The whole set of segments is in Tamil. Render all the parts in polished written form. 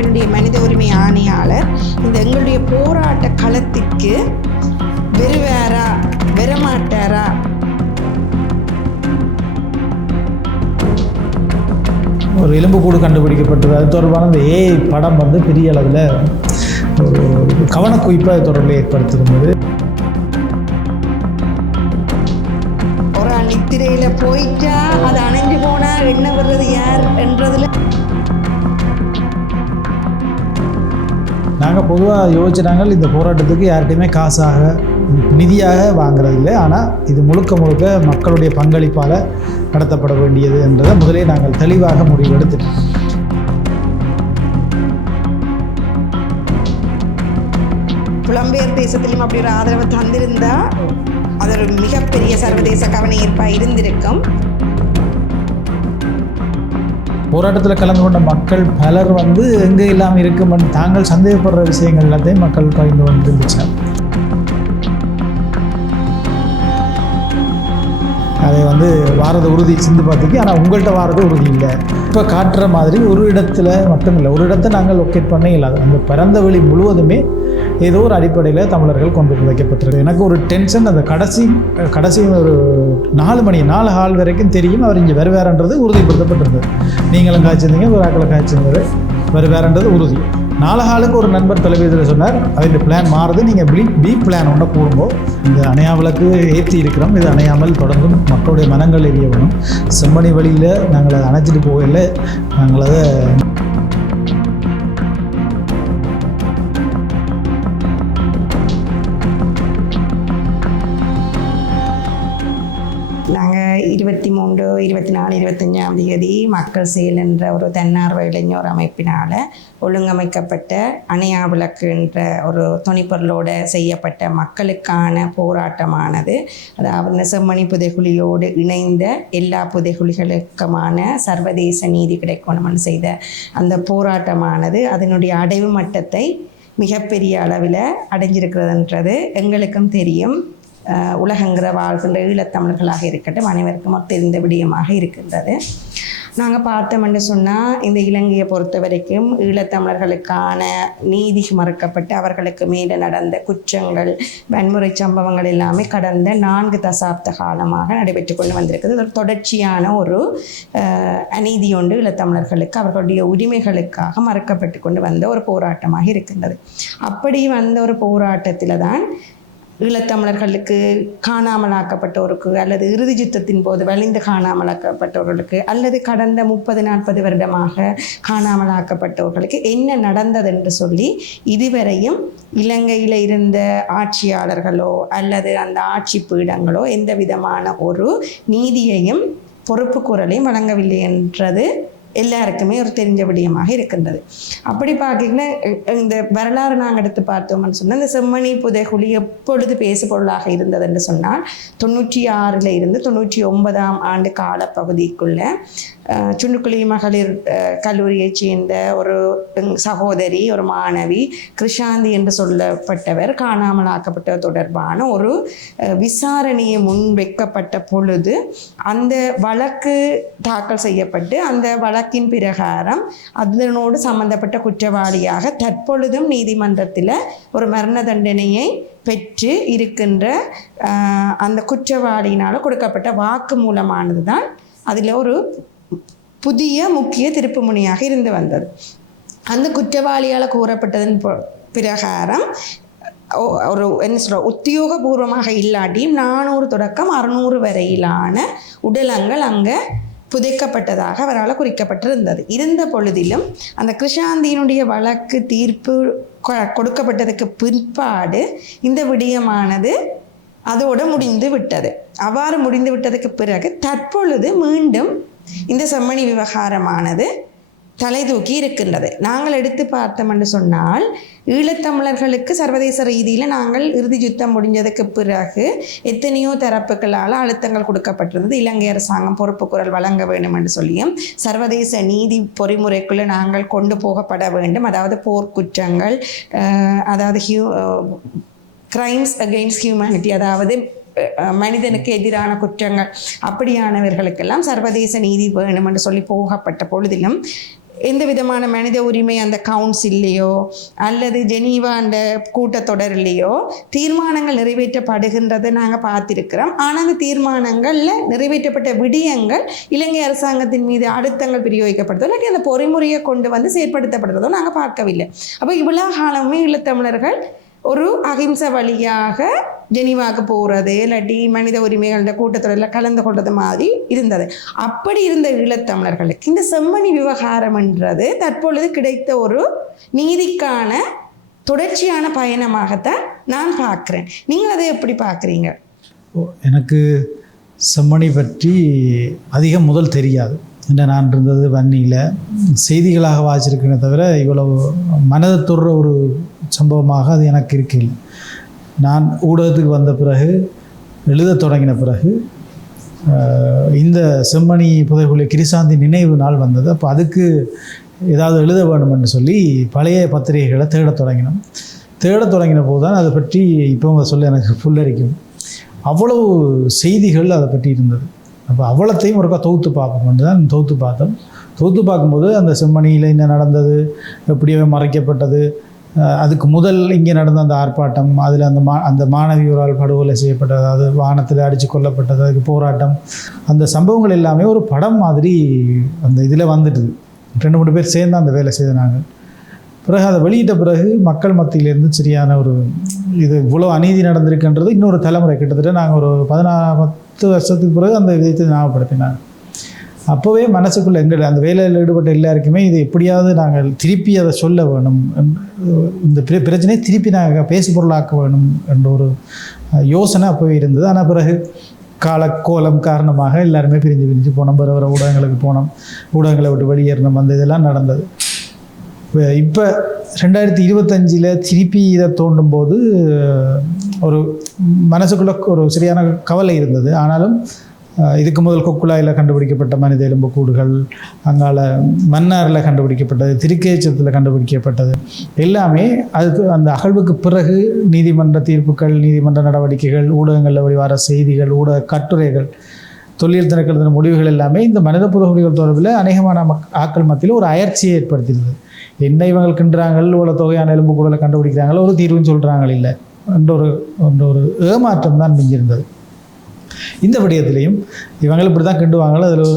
ஐநாவினுடைய மனித உரிமை ஆணையாளர் இந்த எங்களுடைய போராட்ட களத்திற்கு வருவாரா வரமாட்டாரா? ஒரு எலும்புக்கூடு கண்டுபிடிக்கப்பட்டது. அது தொடர்பான இந்த ஏஐ படம் பெரிய அளவில் ஒரு கவனக்குவிப்பை அது தொடர்பில் ஏற்படுத்தியிருந்தது. ஒரு நித்திரையில் போயிட்டா அது அணைஞ்சு போனால் என்ன வர்றது யார் என்றதில் நாங்கள் பொதுவாக யோசிச்சினாங்க இந்த போராட்டத்துக்கு யார்கிட்டையுமே காசாக நிதியாக வாங்குறதில்லை. ஆனால் இது முழுக்க முழுக்க மக்களுடைய பங்களிப்பால் நடத்தப்பட வேண்டியது என்றதை முதலே நாங்கள் தெளிவாக முடிவெடுத்துட்டோம். புலம்பெயர் தேசத்திலும் அப்படி ஒரு ஆதரவு தந்திருந்தா அது ஒரு மிகப்பெரிய சர்வதேச கவன ஈர்ப்பாக இருந்திருக்கும். போராட்டத்தில் கலந்து கொண்ட மக்கள் பலர் எங்கே இல்லாமல் இருக்குமென்னு தாங்கள் சந்தேகப்படுற விஷயங்கள் எல்லாத்தையும் மக்கள் பகிர்ந்து வந்துருந்துச்சார். அதை வாரத உறுதி சிந்து பார்த்துக்கு, ஆனால் உங்கள்கிட்ட வாரது உறுதி இல்லை. இப்போ காட்டுற மாதிரி ஒரு இடத்துல மட்டும் இல்லை, ஒரு இடத்தை நாங்கள் லொக்கேட் பண்ணே இல்லாது. அந்த பரந்த வெளி முழுவதுமே ஏதோ ஒரு அடிப்படையில் தமிழர்கள் கொண்டு வைக்கப்பட்டிருக்கு. எனக்கு ஒரு டென்ஷன், அந்த கடைசி ஒரு 4 மணி 4 ஹால் வரைக்கும் தெரியும் அவர் இங்கே வருவாரன்றது உறுதிப்படுத்தப்பட்டிருந்தது. நீங்களும் காய்ச்சிருந்தீங்க, ஒரு ஆக்களை காய்ச்சிருந்தது, வருவாரன்றது உறுதி. 4 ஹாலுக்கு ஒரு நண்பர் தொலைபேசியில் சொன்னார், அதில் பிளான் மாறுது, நீங்கள் பி பிளான் ஒன்றை கூடும்போது இந்த அணையா விளக்கு ஏற்றி இருக்கிறோம், இது அணையாமல் தொடர்ந்தும் மக்களுடைய மனங்கள் எரிய வேணும். செம்மணி வழியில் நாங்கள் அதை அணைச்சிட்டு போகல, நாங்கள் அதை நாங்கள் 23, 24, 25ஆம் தேதி மக்கள் செயல் என்ற ஒரு தன்னார்வ இளைஞர் அமைப்பினால் ஒழுங்கமைக்கப்பட்ட அணையா விளக்கு என்ற ஒரு துணிப்பொருளோடு செய்யப்பட்ட மக்களுக்கான போராட்டமானது, அதாவது செம்மணி புதைகுழியோடு இணைந்த எல்லா புதைகுழிகளுக்குமான சர்வதேச நீதி கிடைக்கணும்னு செய்த அந்த போராட்டமானது அதனுடைய அடைவு மட்டத்தை மிகப்பெரிய அளவில் அடைஞ்சிருக்கிறதுன்றது எங்களுக்கும் தெரியும். உலகங்கிற வாழ்கின்ற ஈழத்தமிழர்களாக இருக்கட்டும் அனைவருக்கும் தெரிந்த விடயமாக இருக்கின்றது. நாங்கள் பார்த்தோம்னு சொன்னால் இந்த இலங்கையை பொறுத்த வரைக்கும் ஈழத்தமிழர்களுக்கான நீதி மறுக்கப்பட்டு அவர்களுக்கு மேலே நடந்த குற்றங்கள், வன்முறை சம்பவங்கள் எல்லாமே கடந்த 4 தசாப்த காலமாக நடைபெற்று கொண்டு வந்திருக்குது. ஒரு தொடர்ச்சியான ஒரு அநீதி ஒன்று ஈழத்தமிழர்களுக்கு அவர்களுடைய உரிமைகளுக்காக மறுக்கப்பட்டு கொண்டு வந்த ஒரு போராட்டமாக இருக்கின்றது. அப்படி வந்த ஒரு போராட்டத்தில் தான் ஈழத்தமிழர்களுக்கு காணாமலாக்கப்பட்டோருக்கு அல்லது இறுதி யுத்தத்தின் போது வலிந்து காணாமலாக்கப்பட்டவர்களுக்கு அல்லது கடந்த 30-40 வருடமாக காணாமலாக்கப்பட்டவர்களுக்கு என்ன நடந்தது என்று சொல்லி இதுவரையும் இலங்கையில் இருந்த ஆட்சியாளர்களோ அல்லது அந்த ஆட்சி பீடங்களோ எந்த விதமான ஒரு நீதியையும் பொறுப்பு குரலையும் வழங்கவில்லை என்றது எல்லாருக்குமே ஒரு தெரிஞ்ச விடயமாக இருக்கின்றது. அப்படி பார்த்திங்கன்னா இந்த வரலாறு நாங்கள் எடுத்து பார்த்தோம்னு சொன்னால் இந்த செம்மணி புதைகுழி எப்பொழுது பேசு பொருளாக இருந்தது என்று சொன்னால் 96 இருந்து 99ஆம் ஆண்டு காலப்பகுதிக்குள்ள சுண்டுக்குழி மகளிர் கல்லூரியைச் சேர்ந்த ஒரு சகோதரி, ஒரு மாணவி கிருஷாந்தி என்று சொல்லப்பட்டவர் காணாமலாக்கப்பட்டவர் தொடர்பான ஒரு விசாரணையை முன்வைக்கப்பட்ட பொழுது அந்த வழக்கு தாக்கல் செய்யப்பட்டு அந்த வழக்கின் பிரகாரம் அதனோடு சம்பந்தப்பட்ட குற்றவாளியாக தற்பொழுதும் நீதிமன்றத்தில் ஒரு மரண தண்டனையை பெற்று இருக்கின்ற அந்த குற்றவாளியினால் கொடுக்கப்பட்ட வாக்கு மூலமானது தான் அதில் ஒரு புதிய முக்கிய திருப்புமுனையாக இருந்து வந்தது. அந்த குற்றவாளியால் கூறப்பட்டதன் பிரகாரம் ஒரு என்ன சொல்கிற உத்தியோகபூர்வமாக இல்லாட்டியும் 400 தொடக்கம் 600 வரையிலான உடலங்கள் அங்கே புதைக்கப்பட்டதாக அவரால் குறிக்கப்பட்டிருந்தது. இருந்த பொழுதிலும் அந்த கிருஷாந்தியினுடைய வழக்கு தீர்ப்பு கொடுக்கப்பட்டதுக்கு பிற்பாடு இந்த விடயமானது அதோடு முடிந்து விட்டது. அவ்வாறு முடிந்து விட்டதுக்கு பிறகு தற்பொழுது மீண்டும் இந்த செம்மணி விவகாரமானது தலை தூக்கி இருக்கின்றது. நாங்கள் எடுத்து பார்த்தோம் என்று சொன்னால் ஈழத்தமிழர்களுக்கு சர்வதேச ரீதியில் நாங்கள் இறுதி யுத்தம் முடிஞ்சதுக்கு பிறகு எத்தனையோ தரப்புகளால் அழுத்தங்கள் கொடுக்கப்பட்டிருந்தது. இலங்கை அரசாங்கம் பொறுப்பு குரல் வழங்க வேண்டும் என்று சொல்லியும் சர்வதேச நீதி பொறிமுறைக்குள்ளே நாங்கள் கொண்டு போகப்பட வேண்டும், அதாவது போர்க்குற்றங்கள், அதாவது கிரைம்ஸ் அகெயின்ஸ்ட் ஹியூமனிட்டி, அதாவது மனிதனுக்கு எதிரான குற்றங்கள் அப்படியானவர்களுக்கெல்லாம் சர்வதேச நீதி வேணும் என்று சொல்லி போகப்பட்ட பொழுதிலும் எந்த விதமான மனித உரிமை அந்த கவுன்சில்லையோ அல்லது ஜெனீவா அந்த கூட்டத்தொடரிலேயோ தீர்மானங்கள் நிறைவேற்றப்படுகின்றதை நாங்கள் பார்த்திருக்கிறோம். ஆனால் அந்த தீர்மானங்களில் நிறைவேற்றப்பட்ட விடயங்கள் இலங்கை அரசாங்கத்தின் மீது அழுத்தங்கள் பிரயோகிக்கப்படுதோ இல்லாட்டி அந்த பொறிமுறையை கொண்டு வந்து செயற்படுத்தப்படுறதோ நாங்கள் பார்க்கவில்லை. அப்போ இவ்வளோ காலமே ஈழத்தமிழர்கள் ஒரு அகிம்சை வழியாக ஜெனீவாவுக்கு போகிறது இல்லாட்டி மனித உரிமைகள கூட்டத்தொடரில் கலந்து கொள்வது மாதிரி இருந்தது. அப்படி இருந்த ஈழத்தமிழர்களுக்கு இந்த செம்மணி விவகாரம்ன்றது தற்பொழுது கிடைத்த ஒரு நீதிக்கான தொடர்ச்சியான பயணமாகத்தான் நான் பார்க்குறேன். நீங்கள் அதை எப்படி பார்க்குறீங்க? எனக்கு செம்மணி பற்றி அதிகம் முதல் தெரியாது. நான் இருந்தது வன்னியில் செய்திகளாக வாசிச்சிருக்கேனே தவிர இவ்வளவு மனதை தொடுற ஒரு சம்பவமாக அது எனக்கு இருக்கையில். நான் ஊடகத்துக்கு வந்த பிறகு எழுத தொடங்கின பிறகு இந்த செம்மணி புதைகுழி கிரிசாந்தி நினைவு நாள் வந்தது. அப்போ அதுக்கு ஏதாவது எழுத வேணும்னு சொல்லி பழைய பத்திரிகைகளை தேடத் தொடங்கின போது தான் அதை பற்றி இப்போ சொல்ல எனக்கு புல்லரிக்கும். அவ்வளவு செய்திகள் அதை பற்றி இருந்தது. அப்போ அவ்வளோத்தையும் ஒருக்கா தொகுத்து பார்ப்போம்னு தான் தொகுத்து பார்க்கும்போது அந்த செம்மணியில் என்ன நடந்தது, எப்படியோ மறைக்கப்பட்டது, அதுக்கு முதல் இங்கே நடந்த அந்த ஆர்ப்பாட்டம், அதில் அந்த மாணவி ஒரு ஆள் படுகொலை செய்யப்பட்டது, அதாவது வானத்தில் அடித்து கொல்லப்பட்டது, அதுக்கு போராட்டம், அந்த சம்பவங்கள் எல்லாமே ஒரு படம் மாதிரி அந்த இதில் வந்துட்டுது. 2-3 பேர் சேர்ந்து அந்த வேலை செய்தாங்க. பிறகு அதை வெளியிட்ட பிறகு மக்கள் மத்தியிலேருந்து சரியான ஒரு இது இவ்வளோ அநீதி நடந்திருக்குன்றது இன்னொரு தலைமுறை கிட்டத்தட்ட நாங்கள் ஒரு 10 வருஷத்துக்கு பிறகு அந்த விதத்தை ஞாபகப்படுத்தினாங்க. அப்போவே மனசுக்குள்ளே அந்த வேலையில் ஈடுபட்ட எல்லாருக்குமே இது எப்படியாவது நாங்கள் திருப்பி அதை சொல்ல வேணும், இந்த பிரச்சனையை திருப்பி நாங்கள் பேசு பொருளாக்க வேணும் என்ற ஒரு யோசனை அப்போவே இருந்தது. ஆனால் பிறகு காலக்கோலம் காரணமாக எல்லாருமே பிரிஞ்சு போனோம், வேறு ஊடகங்களுக்கு போனோம், ஊடகங்களை விட்டு வெளியேறணும், அந்த இதெல்லாம் நடந்தது. இப்போ 2025 திருப்பி இதை தோண்டும் போது ஒரு மனசுக்குள்ளே ஒரு சரியான கவலை இருந்தது. ஆனாலும் இதுக்கு முதல் கொக்குழாயில் கண்டுபிடிக்கப்பட்ட மனித எலும்புக்கூடுகள், அங்கால மன்னாரில் கண்டுபிடிக்கப்பட்டது, திருக்கேச்சத்தில் கண்டுபிடிக்கப்பட்டது எல்லாமே அதுக்கு அந்த அகழ்வுக்கு பிறகு நீதிமன்ற தீர்ப்புகள், நீதிமன்ற நடவடிக்கைகள், ஊடகங்களில் வெளிவர செய்திகள், ஊடக கட்டுரைகள், தொல்லியல் திணைக்களத்தின் முடிவுகள் எல்லாமே இந்த மனித புதைகுழிகள் தொடர்பில் அநேகமான ஆக்கள் மத்தியில் ஒரு அயற்சியை ஏற்படுத்தியிருந்தது. என்ன இவங்க கிண்டுறாங்க, இவ்வளோ தொகையான எலும்புக்கூடலை கண்டுபிடிக்கிறாங்களோ ஒரு தீர்வுன்னு சொல்கிறாங்க இல்லை என்ற ஒரு ஏமாற்றம் தான் மிஞ்சிருந்தது. இந்த விடயத்திலையும் இவங்க இப்படி தான் கிண்டுவாங்களோ அதில்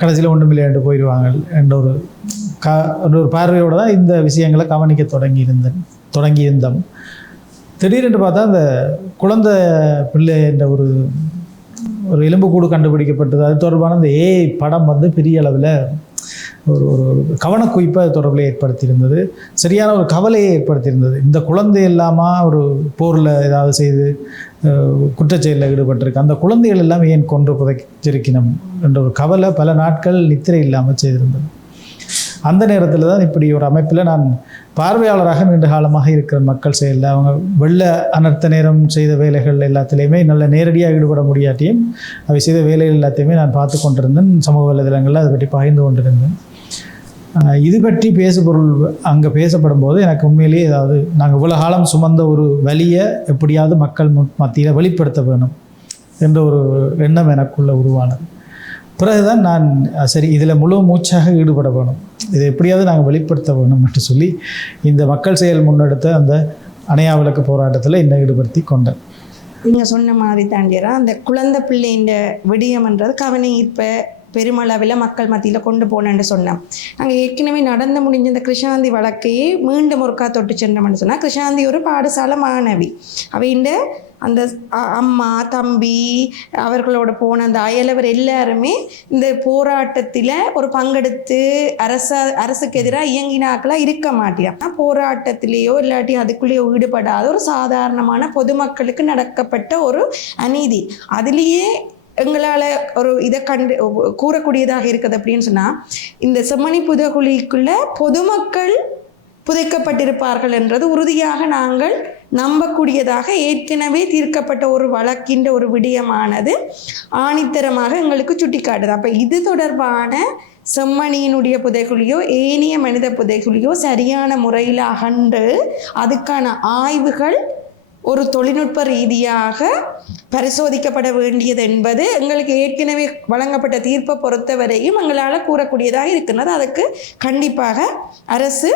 கடைசியில் ஒன்றும் இல்லையாண்டு போயிடுவாங்க என்ற ஒரு பார்வையோடு தான் இந்த விஷயங்களை கவனிக்க தொடங்கியிருந்தோம். திடீரென்று பார்த்தா அந்த குழந்தை பிள்ளை என்ற ஒரு எலும்புக்கூடு கண்டுபிடிக்கப்பட்டது. அது தொடர்பான அந்த படம் பெரிய அளவில் ஒரு கவனக்குவிப்பை தொடர்பில் ஏற்படுத்தியிருந்தது. சரியான ஒரு கவலையை ஏற்படுத்தியிருந்தது. இந்த குழந்தை இல்லாமல் ஒரு போரில் ஏதாவது செய்து குற்றச்செயலில் ஈடுபட்டிருக்கு, அந்த குழந்தைகள் எல்லாம் ஏன் கொன்று புதைச்சிருக்கணும் என்ற ஒரு கவலை பல நாட்கள் நித்திரை இல்லாமல் செய்திருந்தது. அந்த நேரத்தில் தான் இப்படி ஒரு அமைப்பில் நான் பார்வையாளராக நீண்ட காலமாக இருக்கிற மக்கள் செயலில் அவங்க வெள்ள அனர்த்த நேரம் செய்த வேலைகள் எல்லாத்துலேயுமே நல்ல நேரடியாக ஈடுபட முடியாட்டியும் அவை செய்த வேலைகள் எல்லாத்தையுமே நான் பார்த்து கொண்டிருந்தேன். சமூக வலைதளங்களில் அதை பற்றி பகிர்ந்து கொண்டிருந்தேன். இது பற்றி பேசுபொருள் அங்கே பேசப்படும் போது எனக்கு உண்மையிலேயே ஏதாவது நாங்கள் இவ்வளோ காலம் சுமந்த ஒரு வலியை எப்படியாவது மக்கள் மத்தியில் வெளிப்படுத்த வேணும் என்ற ஒரு எண்ணம் எனக்குள்ள உருவானது. பிறகுதான் நான் சரி இதில் முழு மூச்சாக ஈடுபட வேணும், இதை எப்படியாவது நாங்கள் வெளிப்படுத்த வேணும் என்று சொல்லி இந்த மக்கள் செயல் முன்னெடுத்த அந்த அணையா விளக்கு போராட்டத்தில் என்னை ஈடுபடுத்தி கொண்டேன். நீங்கள் சொன்ன மாதிரி தாண்டியரா அந்த குழந்தை பிள்ளைன்ற விடயம்ன்றது கவன ஈர்ப்பை பெருமளவில் மக்கள் மத்தியில் கொண்டு போனேன்னு சொன்னோம். நாங்கள் ஏற்கனவே நடந்து முடிஞ்ச இந்த கிருஷாந்தி வழக்கையே மீண்டும் ஒருக்கா தொட்டு சென்றோம்னு சொன்னால், கிருஷாந்தி ஒரு பாடசாலை மாணவி, அவைண்ட அந்த அம்மா தம்பி அவர்களோட போன அந்த அயலவர் எல்லாருமே இந்த போராட்டத்தில் ஒரு பங்கெடுத்து அரசுக்கு எதிராக இயங்கினாக்களாக இருக்க மாட்டாங்க. போராட்டத்திலேயோ இல்லாட்டி அதுக்குள்ளேயோ ஈடுபடாத ஒரு சாதாரணமான பொதுமக்களுக்கு நடக்கப்பட்ட ஒரு அநீதி, அதுலேயே எங்களால் ஒரு இதை கூறக்கூடியதாக இருக்குது. அப்படின்னு சொன்னால், இந்த செம்மணி புதைகுழிக்குள்ளே பொதுமக்கள் புதைக்கப்பட்டிருப்பார்கள் என்றது உறுதியாக நாங்கள் நம்பக்கூடியதாக ஏற்கனவே தீர்க்கப்பட்ட ஒரு வழக்கின்ற ஒரு விடயமானது ஆணித்தரமாக எங்களுக்கு சுட்டி காட்டுது. அப்போ இது தொடர்பான செம்மணியினுடைய புதைகுழியோ ஏனைய மனித புதைகுழியோ சரியான முறையில் அகன்று அதுக்கான ஆய்வுகள் ஒரு தொழில்நுட்ப ரீதியாக பரிசோதிக்கப்பட வேண்டியது என்பது எங்களுக்கு ஏற்கனவே வழங்கப்பட்ட தீர்ப்பை பொறுத்தவரையும் எங்களால் கூறக்கூடியதாக இருக்கின்றது. அதுக்கு கண்டிப்பாக அரசு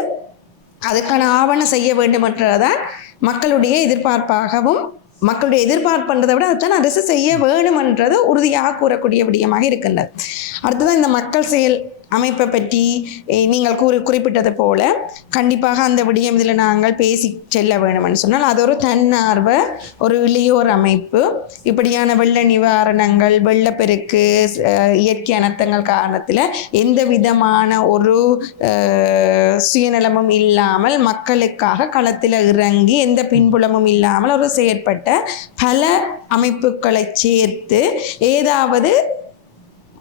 அதுக்கான ஆவணம் செய்ய வேண்டும் என்றதான் மக்களுடைய எதிர்பார்ப்பாகவும், மக்களுடைய எதிர்பார்ப்புன்றதை விட அதுதான் அரசு செய்ய வேண்டுமென்றது உறுதியாக கூறக்கூடிய விடயமாக இருக்கின்றது. அடுத்ததான் இந்த மக்கள் செயல் அமைப்பை பற்றி நீங்கள் குறிப்பிட்டது போல கண்டிப்பாக அந்த விடயம் இதில் நாங்கள் பேசி செல்ல வேண்டும்னு சொன்னால் அது ஒரு தன்னார்வ ஒரு இளையோர் அமைப்பு. இப்படியான வெள்ள நிவாரணங்கள், வெள்ளப்பெருக்கு, இயற்கை அனர்த்தங்கள் காரணத்தில் எந்த விதமான ஒரு சுயநலமும் இல்லாமல் மக்களுக்காக களத்தில் இறங்கி எந்த பின்புலமும் இல்லாமல் ஒரு செயற்பட்ட பல அமைப்புகளை சேர்த்து ஏதாவது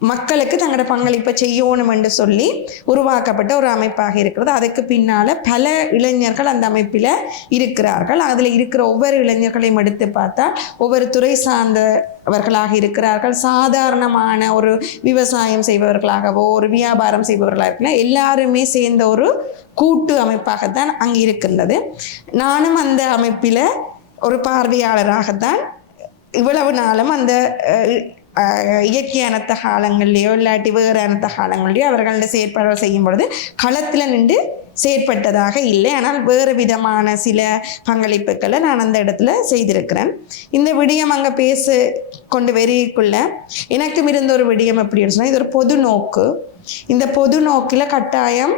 மக்களுக்கு தங்களோட பங்களிப்பை செய்யணும் என்று சொல்லி உருவாக்கப்பட்ட ஒரு அமைப்பாக இருக்கிறது. அதுக்கு பின்னால் பல இளைஞர்கள் அந்த அமைப்பில் இருக்கிறார்கள். அதில் இருக்கிற ஒவ்வொரு இளைஞர்களையும் எடுத்து பார்த்தா ஒவ்வொரு துறை சார்ந்தவர்களாக இருக்கிறார்கள். சாதாரணமான ஒரு விவசாயம் செய்பவர்களாகவோ ஒரு வியாபாரம் செய்பவர்களாக இருக்கலாம், எல்லாருமே சேர்ந்த ஒரு கூட்டு அமைப்பாகத்தான் அங்கே இருக்கின்றது. நானும் அந்த அமைப்பில் ஒரு பார்வையாளராகத்தான் இவ்வளவு நாளும் அந்த இயற்கை அனர்த்த காலங்கள்லையோ இல்லாட்டி வேறு அனர்த்த காலங்கள்லையோ அவர்களோட செயற்பாடுகள் செய்யும் பொழுது களத்தில் நின்று செயற்பட்டதாக இல்லை. ஆனால் வேறு விதமான சில பங்களிப்புகளை நான் அந்த இடத்துல செய்திருக்கிறேன். இந்த விடயம் அங்கே பேச கொண்டு வரைக்குள்ள எனக்கும் இருந்த ஒரு விடயம் அப்படின்னு சொன்னால் இது ஒரு பொது நோக்கு. இந்த பொது நோக்கில் கட்டாயம்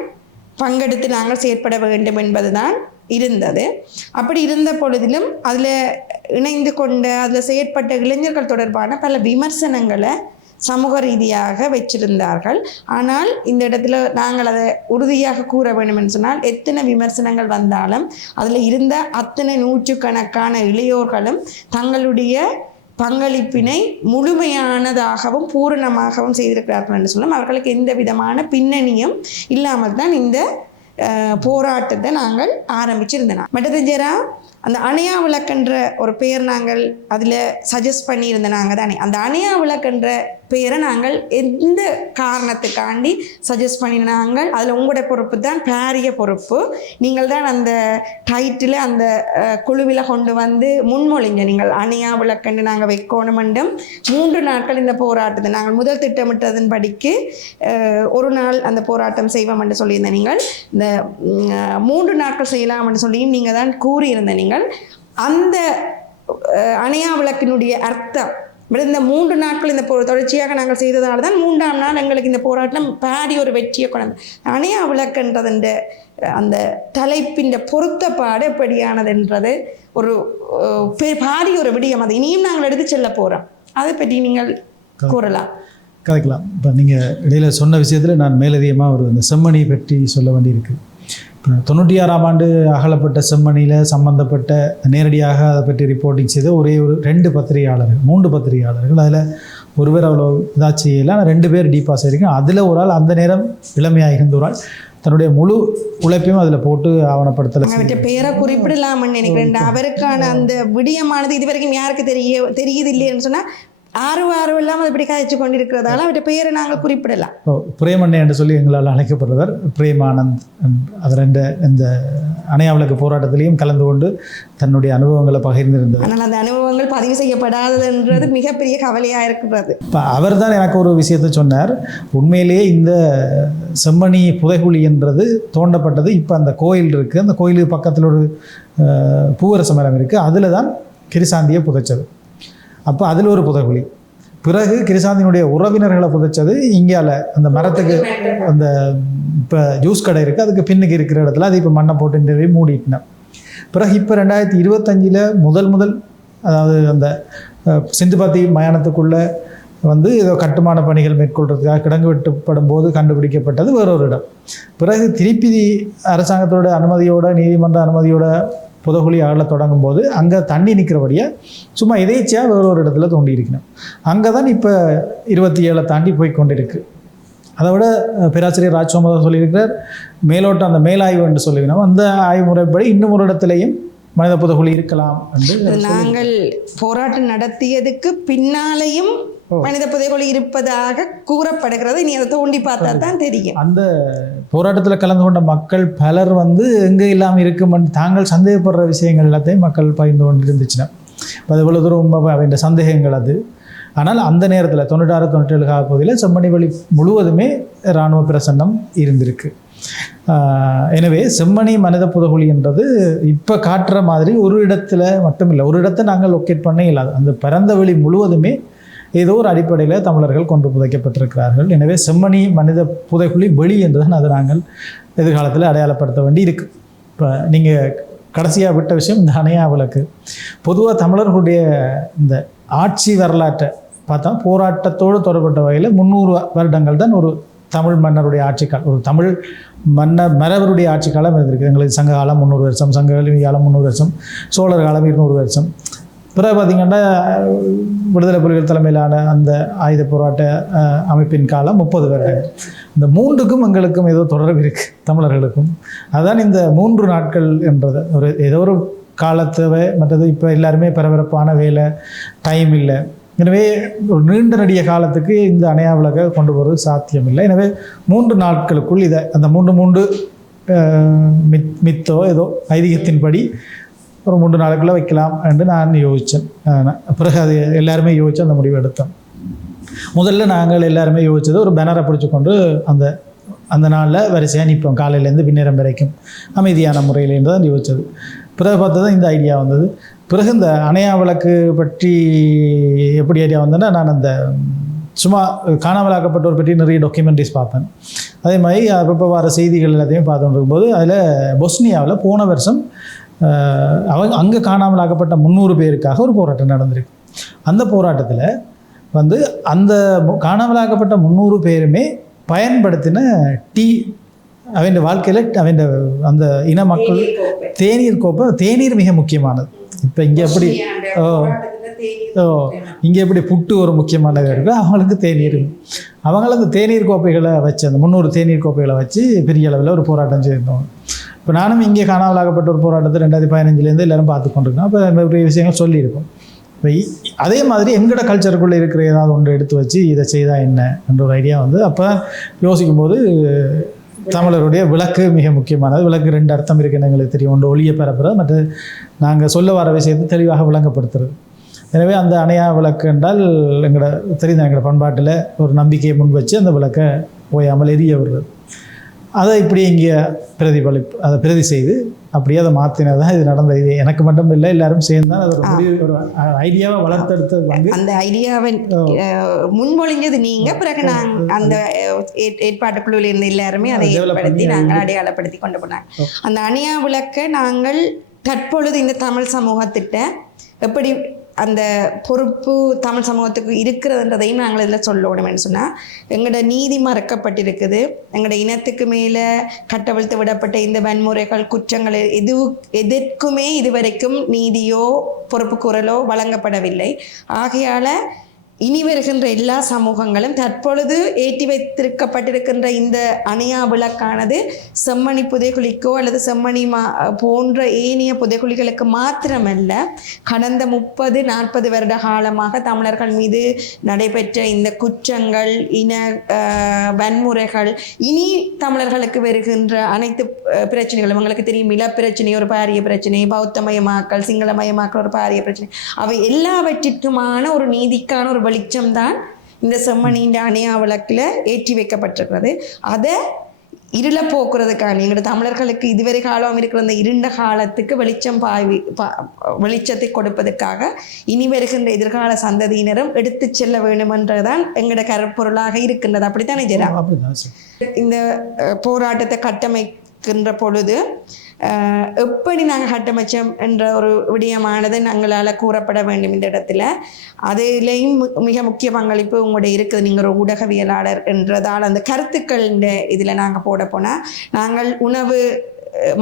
பங்கெடுத்து நாங்கள் செயற்பட வேண்டும் என்பதுதான் இருந்தது. அப்படி இருந்த பொழுதிலும் அதில் இணைந்து கொண்ட அதில் செயற்பட்ட இளைஞர்கள் தொடர்பான பல விமர்சனங்களை சமூக ரீதியாக வச்சிருந்தார்கள். ஆனால் இந்த இடத்துல நாங்கள் அதை உறுதியாக கூற வேண்டும் என்று சொன்னால் எத்தனை விமர்சனங்கள் வந்தாலும் அதில் இருந்த அத்தனை நூற்றுக்கணக்கான இளையோர்களும் தங்களுடைய பங்களிப்பினை முழுமையானதாகவும் பூரணமாகவும் செய்திருக்கிறார்கள் என்று சொல்லும். அவர்களுக்கு எந்த விதமான பின்னணியும் இல்லாமல் தான் இந்த போராட்டத்தை நாங்கள் ஆரம்பிச்சிருந்தோம். மட்டதஞ்சரா அந்த அணையா விளக்குன்ற ஒரு பெயர் நாங்கள் அதில் சஜஸ்ட் பண்ணியிருந்தோம். நாங்கள் தானே அந்த அணையா விளக்குன்ற பெயரை நாங்கள் எந்த காரணத்துக்காண்டி சஜஸ்ட் பண்ணினாங்கள், அதில் உங்களோட பொறுப்பு தான், பாரிய பொறுப்பு. நீங்கள் தான் அந்த டைட்டில் அந்த குழுவில் கொண்டு வந்து முன்மொழிங்க. நீங்கள் அணையா விளக்குன்னு நாங்கள் வைக்கணுமெண்டும் 3 நாட்கள் இந்த போராட்டத்தை நாங்கள் முதல் திட்டமிட்டதன் படிக்கு ஒரு நாள் அந்த போராட்டம் செய்வோம் என்று சொல்லியிருந்த நீங்கள் இந்த 3 நாட்கள் செய்யலாம் என்று சொல்லியும் நீங்கள் தான் கூறியிருந்த நீங்கள் அந்த அணையா விளக்கினுடைய அர்த்தம் இந்த 3 நாட்கள் இந்த தொடர்ச்சியாக நாங்கள் செய்ததால் தான் 3ஆம் நாள் எங்களுக்கு இந்த போராட்டம் பாடி ஒரு வெற்றியை கொண்டு அணையா விளக்குன்றதுன்ற அந்த தலைப்பின் பொருத்தப்பாடு எப்படியானதுன்றது ஒரு பாடி ஒரு விடயம். அது இனியும் நாங்கள் எடுத்து செல்ல போகிறோம். அதை பற்றி நீங்கள் கூறலாம், கதைக்கலாம். இப்போ நீங்கள் இடையில் சொன்ன விஷயத்தில் நான் மேலதிகமாக ஒரு இந்த செம்மணி பற்றி சொல்ல வேண்டியிருக்கு. இப்போ 96ஆம் ஆண்டு அகலப்பட்ட செம்மணியில் சம்பந்தப்பட்ட நேரடியாக அதை பற்றி ரிப்போர்ட்டிங் செய்த ஒரே ஒரு 3 பத்திரிகையாளர்கள். அதில் ஒருவர் அவ்வளோ இதாக செய்யலை, ஆனால் 2 பேர் டீப்பாஸ் ஆகிருக்கேன். அதில் ஒரு ஆள் அந்த நேரம் இளமையாக இருந்த ஒரு ஆள் தன்னுடைய முழு உழைப்பையும் அதில் போட்டு ஆவணப்படுத்தலை. பேரை குறிப்பிடலாம்னு நினைக்கிறேன். அவருக்கான அந்த விடயமானது இதுவரைக்கும் யாருக்கு தெரியுது இல்லைன்னு சொன்னால் 6 இல்லாமல் இப்படி காய்ச்சி கொண்டிருக்கிறதால அவருடைய பெயரை நாங்கள் குறிப்பிடலாம். பிரேமண்ணே என்று சொல்லி எங்களால் அழைக்கப்படுறவர் பிரேமானந்த். அவர் இந்த அணையா விளக்கு போராட்டத்திலையும் கலந்து கொண்டு தன்னுடைய அனுபவங்களை பகிர்ந்திருந்தார். ஆனால் அந்த அனுபவங்கள் பதிவு செய்யப்படாததுன்றது மிகப்பெரிய கவலையாக இருக்கிறது. இப்போ அவர் தான் எனக்கு ஒரு விஷயத்தை சொன்னார். உண்மையிலேயே இந்த செம்மணி புதைகுழி என்றது தோண்டப்பட்டது இப்போ அந்த கோயில் இருக்குது, அந்த கோயிலுக்கு பக்கத்தில் ஒரு பூவரச மரம் இருக்குது, அதில் தான் கிரிசாந்தியை புதைச்சது. அப்போ அதில் ஒரு புதைகுழி. பிறகு கிரிசாந்தினுடைய உறவினர்களை புதைச்சது இங்கால அந்த மரத்துக்கு அந்த இப்போ ஜூஸ் கடை இருக்குது, அதுக்கு பின்னுக்கு இருக்கிற இடத்துல அது இப்போ மண்ணை போட்டு மூடிட்டினேன். பிறகு இப்போ 2025 முதல் அதாவது அந்த சிந்துபாத்தி மயானத்துக்குள்ளே வந்து ஏதோ கட்டுமான பணிகள் மேற்கொள்றதுக்காக கிடங்கு வெட்டப்படும் போது கண்டுபிடிக்கப்பட்டது வேறொரு இடம். பிறகு திருப்பி அரசாங்கத்தோட அனுமதியோட, நீதிமன்ற அனுமதியோட புதைகுழி அகல தொடங்கும் போது அங்கே தண்ணி நிற்கிறபடியாக சும்மா எதேச்சியாக வேறொரு இடத்துல தோண்டி இருக்கணும். அங்கே தான் இப்போ 27 தாண்டி போய் கொண்டிருக்கு. அதை விட பேராசிரியர் ராஜ்சோமதான் சொல்லியிருக்கிறார், மேலோட்டம் அந்த மேலாய்வு என்று சொல்லிக்கணும். அந்த ஆய்வு முறைப்படி இன்னும் ஒரு இடத்துலையும் மனித புதைகுழி இருக்கலாம் என்று நாங்கள் போராட்டம் நடத்தியதுக்கு பின்னாலேயும் மனித புதைகுழி இருப்பதாக கூறப்படுகிறது. நீ அதை தோண்டி பார்த்தா தான் தெரியும். அந்த போராட்டத்தில் கலந்து கொண்ட மக்கள் பலர் எங்கே இல்லாமல் இருக்குமென்று தாங்கள் சந்தேகப்படுற விஷயங்கள் எல்லாத்தையும் மக்கள் பகிர்ந்து கொண்டு இருந்துச்சுன்னா இப்போ அது இவ்வளோ தூரம் உண்மை அவன் சந்தேகங்கள் அது. ஆனால் அந்த நேரத்தில் 96-97 காலப்பகுதியில் செம்மணி வழி முழுவதுமே இராணுவ பிரசன்னம் இருந்திருக்கு. எனவே செம்மணி மனித புதைகுழி என்றது இப்போ காட்டுற மாதிரி ஒரு இடத்துல மட்டும் இல்லை, ஒரு இடத்தை நாங்கள் லொக்கேட் பண்ண இல்லாது. அந்த பரந்த வெளி முழுவதுமே ஏதோ ஒரு அடிப்படையில் தமிழர்கள் கொண்டு புதைக்கப்பட்டிருக்கிறார்கள். எனவே செம்மணி மனித புதைகுழி வெளி என்றுதான் அதை நாங்கள் எதிர்காலத்தில் அடையாளப்படுத்த வேண்டி இருக்கு. இப்போ நீங்கள் கடைசியாக விட்ட விஷயம் இந்த அணையா விளக்கு. பொதுவாக தமிழர்களுடைய இந்த ஆட்சி வரலாற்றை பார்த்தா போராட்டத்தோடு தொடர்பட்ட வகையில் 300 வருடங்கள் தான் ஒரு தமிழ் மன்னருடைய ஆட்சி காலம், ஒரு தமிழ் மன்னர் மரபருடைய ஆட்சி காலம் இருந்திருக்கு. எங்களுக்கு சங்க காலம் 300 வருஷம், சங்க காலம் 300 வருஷம், சோழர் காலம் 200 வருஷம். பிறகு பார்த்திங்கன்னா விடுதலை புலிகள் தலைமையிலான அந்த ஆயுத போராட்ட அமைப்பின் காலம் 30 வருடங்கள். இந்த 3க்கும் எங்களுக்கும் ஏதோ தொடர்பு இருக்குது தமிழர்களுக்கும். அதுதான் இந்த 3 நாட்கள் என்றது. ஒரு ஏதோ ஒரு காலத்தவை மற்றது இப்போ எல்லாருமே பரபரப்பான வேலை, டைம் இல்லை. எனவே ஒரு நீண்ட நெடிய காலத்துக்கு இந்த அணையா விளக்கை கொண்டு போகிறது சாத்தியம் இல்லை. எனவே 3 நாட்களுக்குள் இதை அந்த 3 மித்தோ ஏதோ ஐதீகத்தின்படி ஒரு 3 நாளுக்குள்ளே வைக்கலாம் என்று நான் யோசித்தேன். பிறகு அது எல்லாருமே யோசித்து அந்த முடிவு எடுத்தோம். முதல்ல நாங்கள் எல்லாருமே யோசித்தது ஒரு பேனரை பிடிச்சி கொண்டு அந்த நாளில் வரிசையாக நிற்போம், காலையிலேருந்து பின்னேரம் வரைக்கும் அமைதியான முறையிலேருந்து தான் யோசித்தது. பிறகு பார்த்தது இந்த ஐடியா வந்தது. பிறகு இந்த அணையா விளக்கு பற்றி எப்படி ஐடியா வந்ததுன்னா, நான் அந்த சும்மா காணாமலாக்கப்பட்டோர் பற்றி நிறைய டாக்குமெண்ட்ரிஸ் பார்ப்பேன். அதே மாதிரி அப்பப்போ வர செய்திகள் எல்லாத்தையும் பார்த்துட்டு இருக்கும்போது அதில் பொஸ்னியாவில் போன வருஷம் அங்கே காணாமலாக்கப்பட்ட 300 பேருக்காக ஒரு போராட்டம் நடந்திருக்கு. அந்த போராட்டத்தில் அந்த காணாமலாக்கப்பட்ட 300 பேருமே பயன்படுத்தின டீ அவன் வாழ்க்கையில் அவன் அந்த இன மக்கள் தேநீர் கோப்பை, தேநீர் மிக முக்கியமானது. இப்போ இங்கே எப்படி இங்கே எப்படி புட்டு ஒரு முக்கியமானது இருக்குது, அவங்களுக்கு தேநீர். அவங்கள அந்த தேநீர் கோப்பைகளை வச்சு அந்த 300 தேநீர் கோப்பைகளை வச்சு பெரிய அளவில் ஒரு போராட்டம் செய்திருந்தோம். இப்போ நானும் இங்கே காணாமலாக்கப்பட்ட ஒரு போராட்டத்தை 2015 எல்லோரும் பார்த்து கொண்டிருக்கோம். அப்போ நிறைய விஷயங்கள் சொல்லியிருக்கோம். இப்போ அதே மாதிரி எங்களோட கல்ச்சருக்குள்ளே இருக்கிற ஏதாவது ஒன்று எடுத்து வச்சு இதை செய்தால் என்ன என்ற ஒரு ஐடியா அப்போ யோசிக்கும்போது தமிழருடைய விளக்கு மிக முக்கியமானது. விளக்கு 2 அர்த்தம் இருக்குன்னு எங்களுக்கு தெரியும். ஒன்று ஒளியை பரப்புறது, மற்ற நாங்கள் சொல்ல வர விஷயத்தை தெளிவாக விளங்கப்படுத்துறது. எனவே அந்த அணையா விளக்கு என்றால் எங்களோட பண்பாட்டில் ஒரு நம்பிக்கையை முன் வச்சு அந்த விளக்கை ஓயாமல் எரிய விடுறது. அதை இப்படி இங்கே அதை பிரதி செய்து அப்படியே அதை மாற்றினது தான் இது நடந்த. இது எனக்கு மட்டும் இல்லை, எல்லாரும் சேர்ந்து தான் அது ஒரு ஐடியாவை வளர்த்தெடுத்தது. அந்த ஐடியாவை முன்மொழிஞ்சது நீங்கள், பிறகு நாங்கள் அந்த ஏற்பாட்டுக்குழுவில் இருந்து எல்லாருமே அதை ஏற்படுத்தி நாங்கள் அடையாளப்படுத்தி கொண்டு போனாங்க. அந்த அணையா விளக்கை நாங்கள் தற்பொழுது இந்த தமிழ் சமூகத்திட்ட எப்படி அந்த பொறுப்பு தமிழ் சமூகத்துக்கு இருக்கிறதுன்றதையும் நாங்கள் இதில் சொல்லணும்னு சொன்னால், எங்களோட நீதி மறக்கப்பட்டிருக்குது. எங்களோட இனத்துக்கு மேலே கட்டவிழ்த்து விடப்பட்ட இந்த வன்முறைகள், குற்றங்கள் எதற்குமே இதுவரைக்கும் நீதியோ பொறுப்பு குரலோ வழங்கப்படவில்லை. ஆகையால் இனி வருகின்ற எல்லா சமூகங்களும் தற்பொழுது ஏற்றி வைத்திருக்கப்பட்டிருக்கின்ற இந்த அணையா விளக்கானது செம்மணி புதைகுழிக்கோ அல்லது செம்மணி போன்ற ஏனைய புதைகுழிகளுக்கு மாத்திரமல்ல, கடந்த 30-40 வருட காலமாக தமிழர்கள் மீது நடைபெற்ற இந்த குற்றங்கள், இன வன்முறைகள், இனி தமிழர்களுக்கு வருகின்ற அனைத்து பிரச்சனைகளும் உங்களுக்கு தெரியும். இனப்பிரச்சனை ஒரு பாரிய பிரச்சனை, பௌத்தமயமாக்கல், சிங்களமயமாக்கல் ஒரு பாரிய பிரச்சனை, அவை எல்லாவற்றிற்குமான ஒரு நீதிக்கான ஒரு வெளிச்சம்தான் இந்த செம்மணியின் அணையா விளக்கில் ஏற்றி வைக்கப்பட்டிருக்கிறது. அதை இருளை போக்குறதுக்கான எங்களோட தமிழர்களுக்கு இதுவரை காலம் இருக்கிற அந்த இருண்ட காலத்துக்கு வெளிச்சத்தை கொடுப்பதற்காக இனி வருகின்ற எதிர்கால சந்ததியினரும் எடுத்து செல்ல வேண்டுமென்றதான் எங்களோட கருப்பொருளாக இருக்கின்றது. அப்படித்தானே ஜெரா? இந்த போராட்டத்தை கட்டமைக்கின்ற பொழுது எப்படி நாங்கள் கட்டமைச்சோம் என்ற ஒரு விடயமானது நாங்களால் கூறப்பட வேண்டும் இந்த இடத்துல. அதிலேயும் மிக முக்கிய பங்களிப்பு உங்களுடைய இருக்குது. நீங்கள் ஒரு ஊடகவியலாளர் என்றதால் அந்த கருத்துக்கள் இந்த இதில் நாங்கள் போட போனால், நாங்கள் உணவு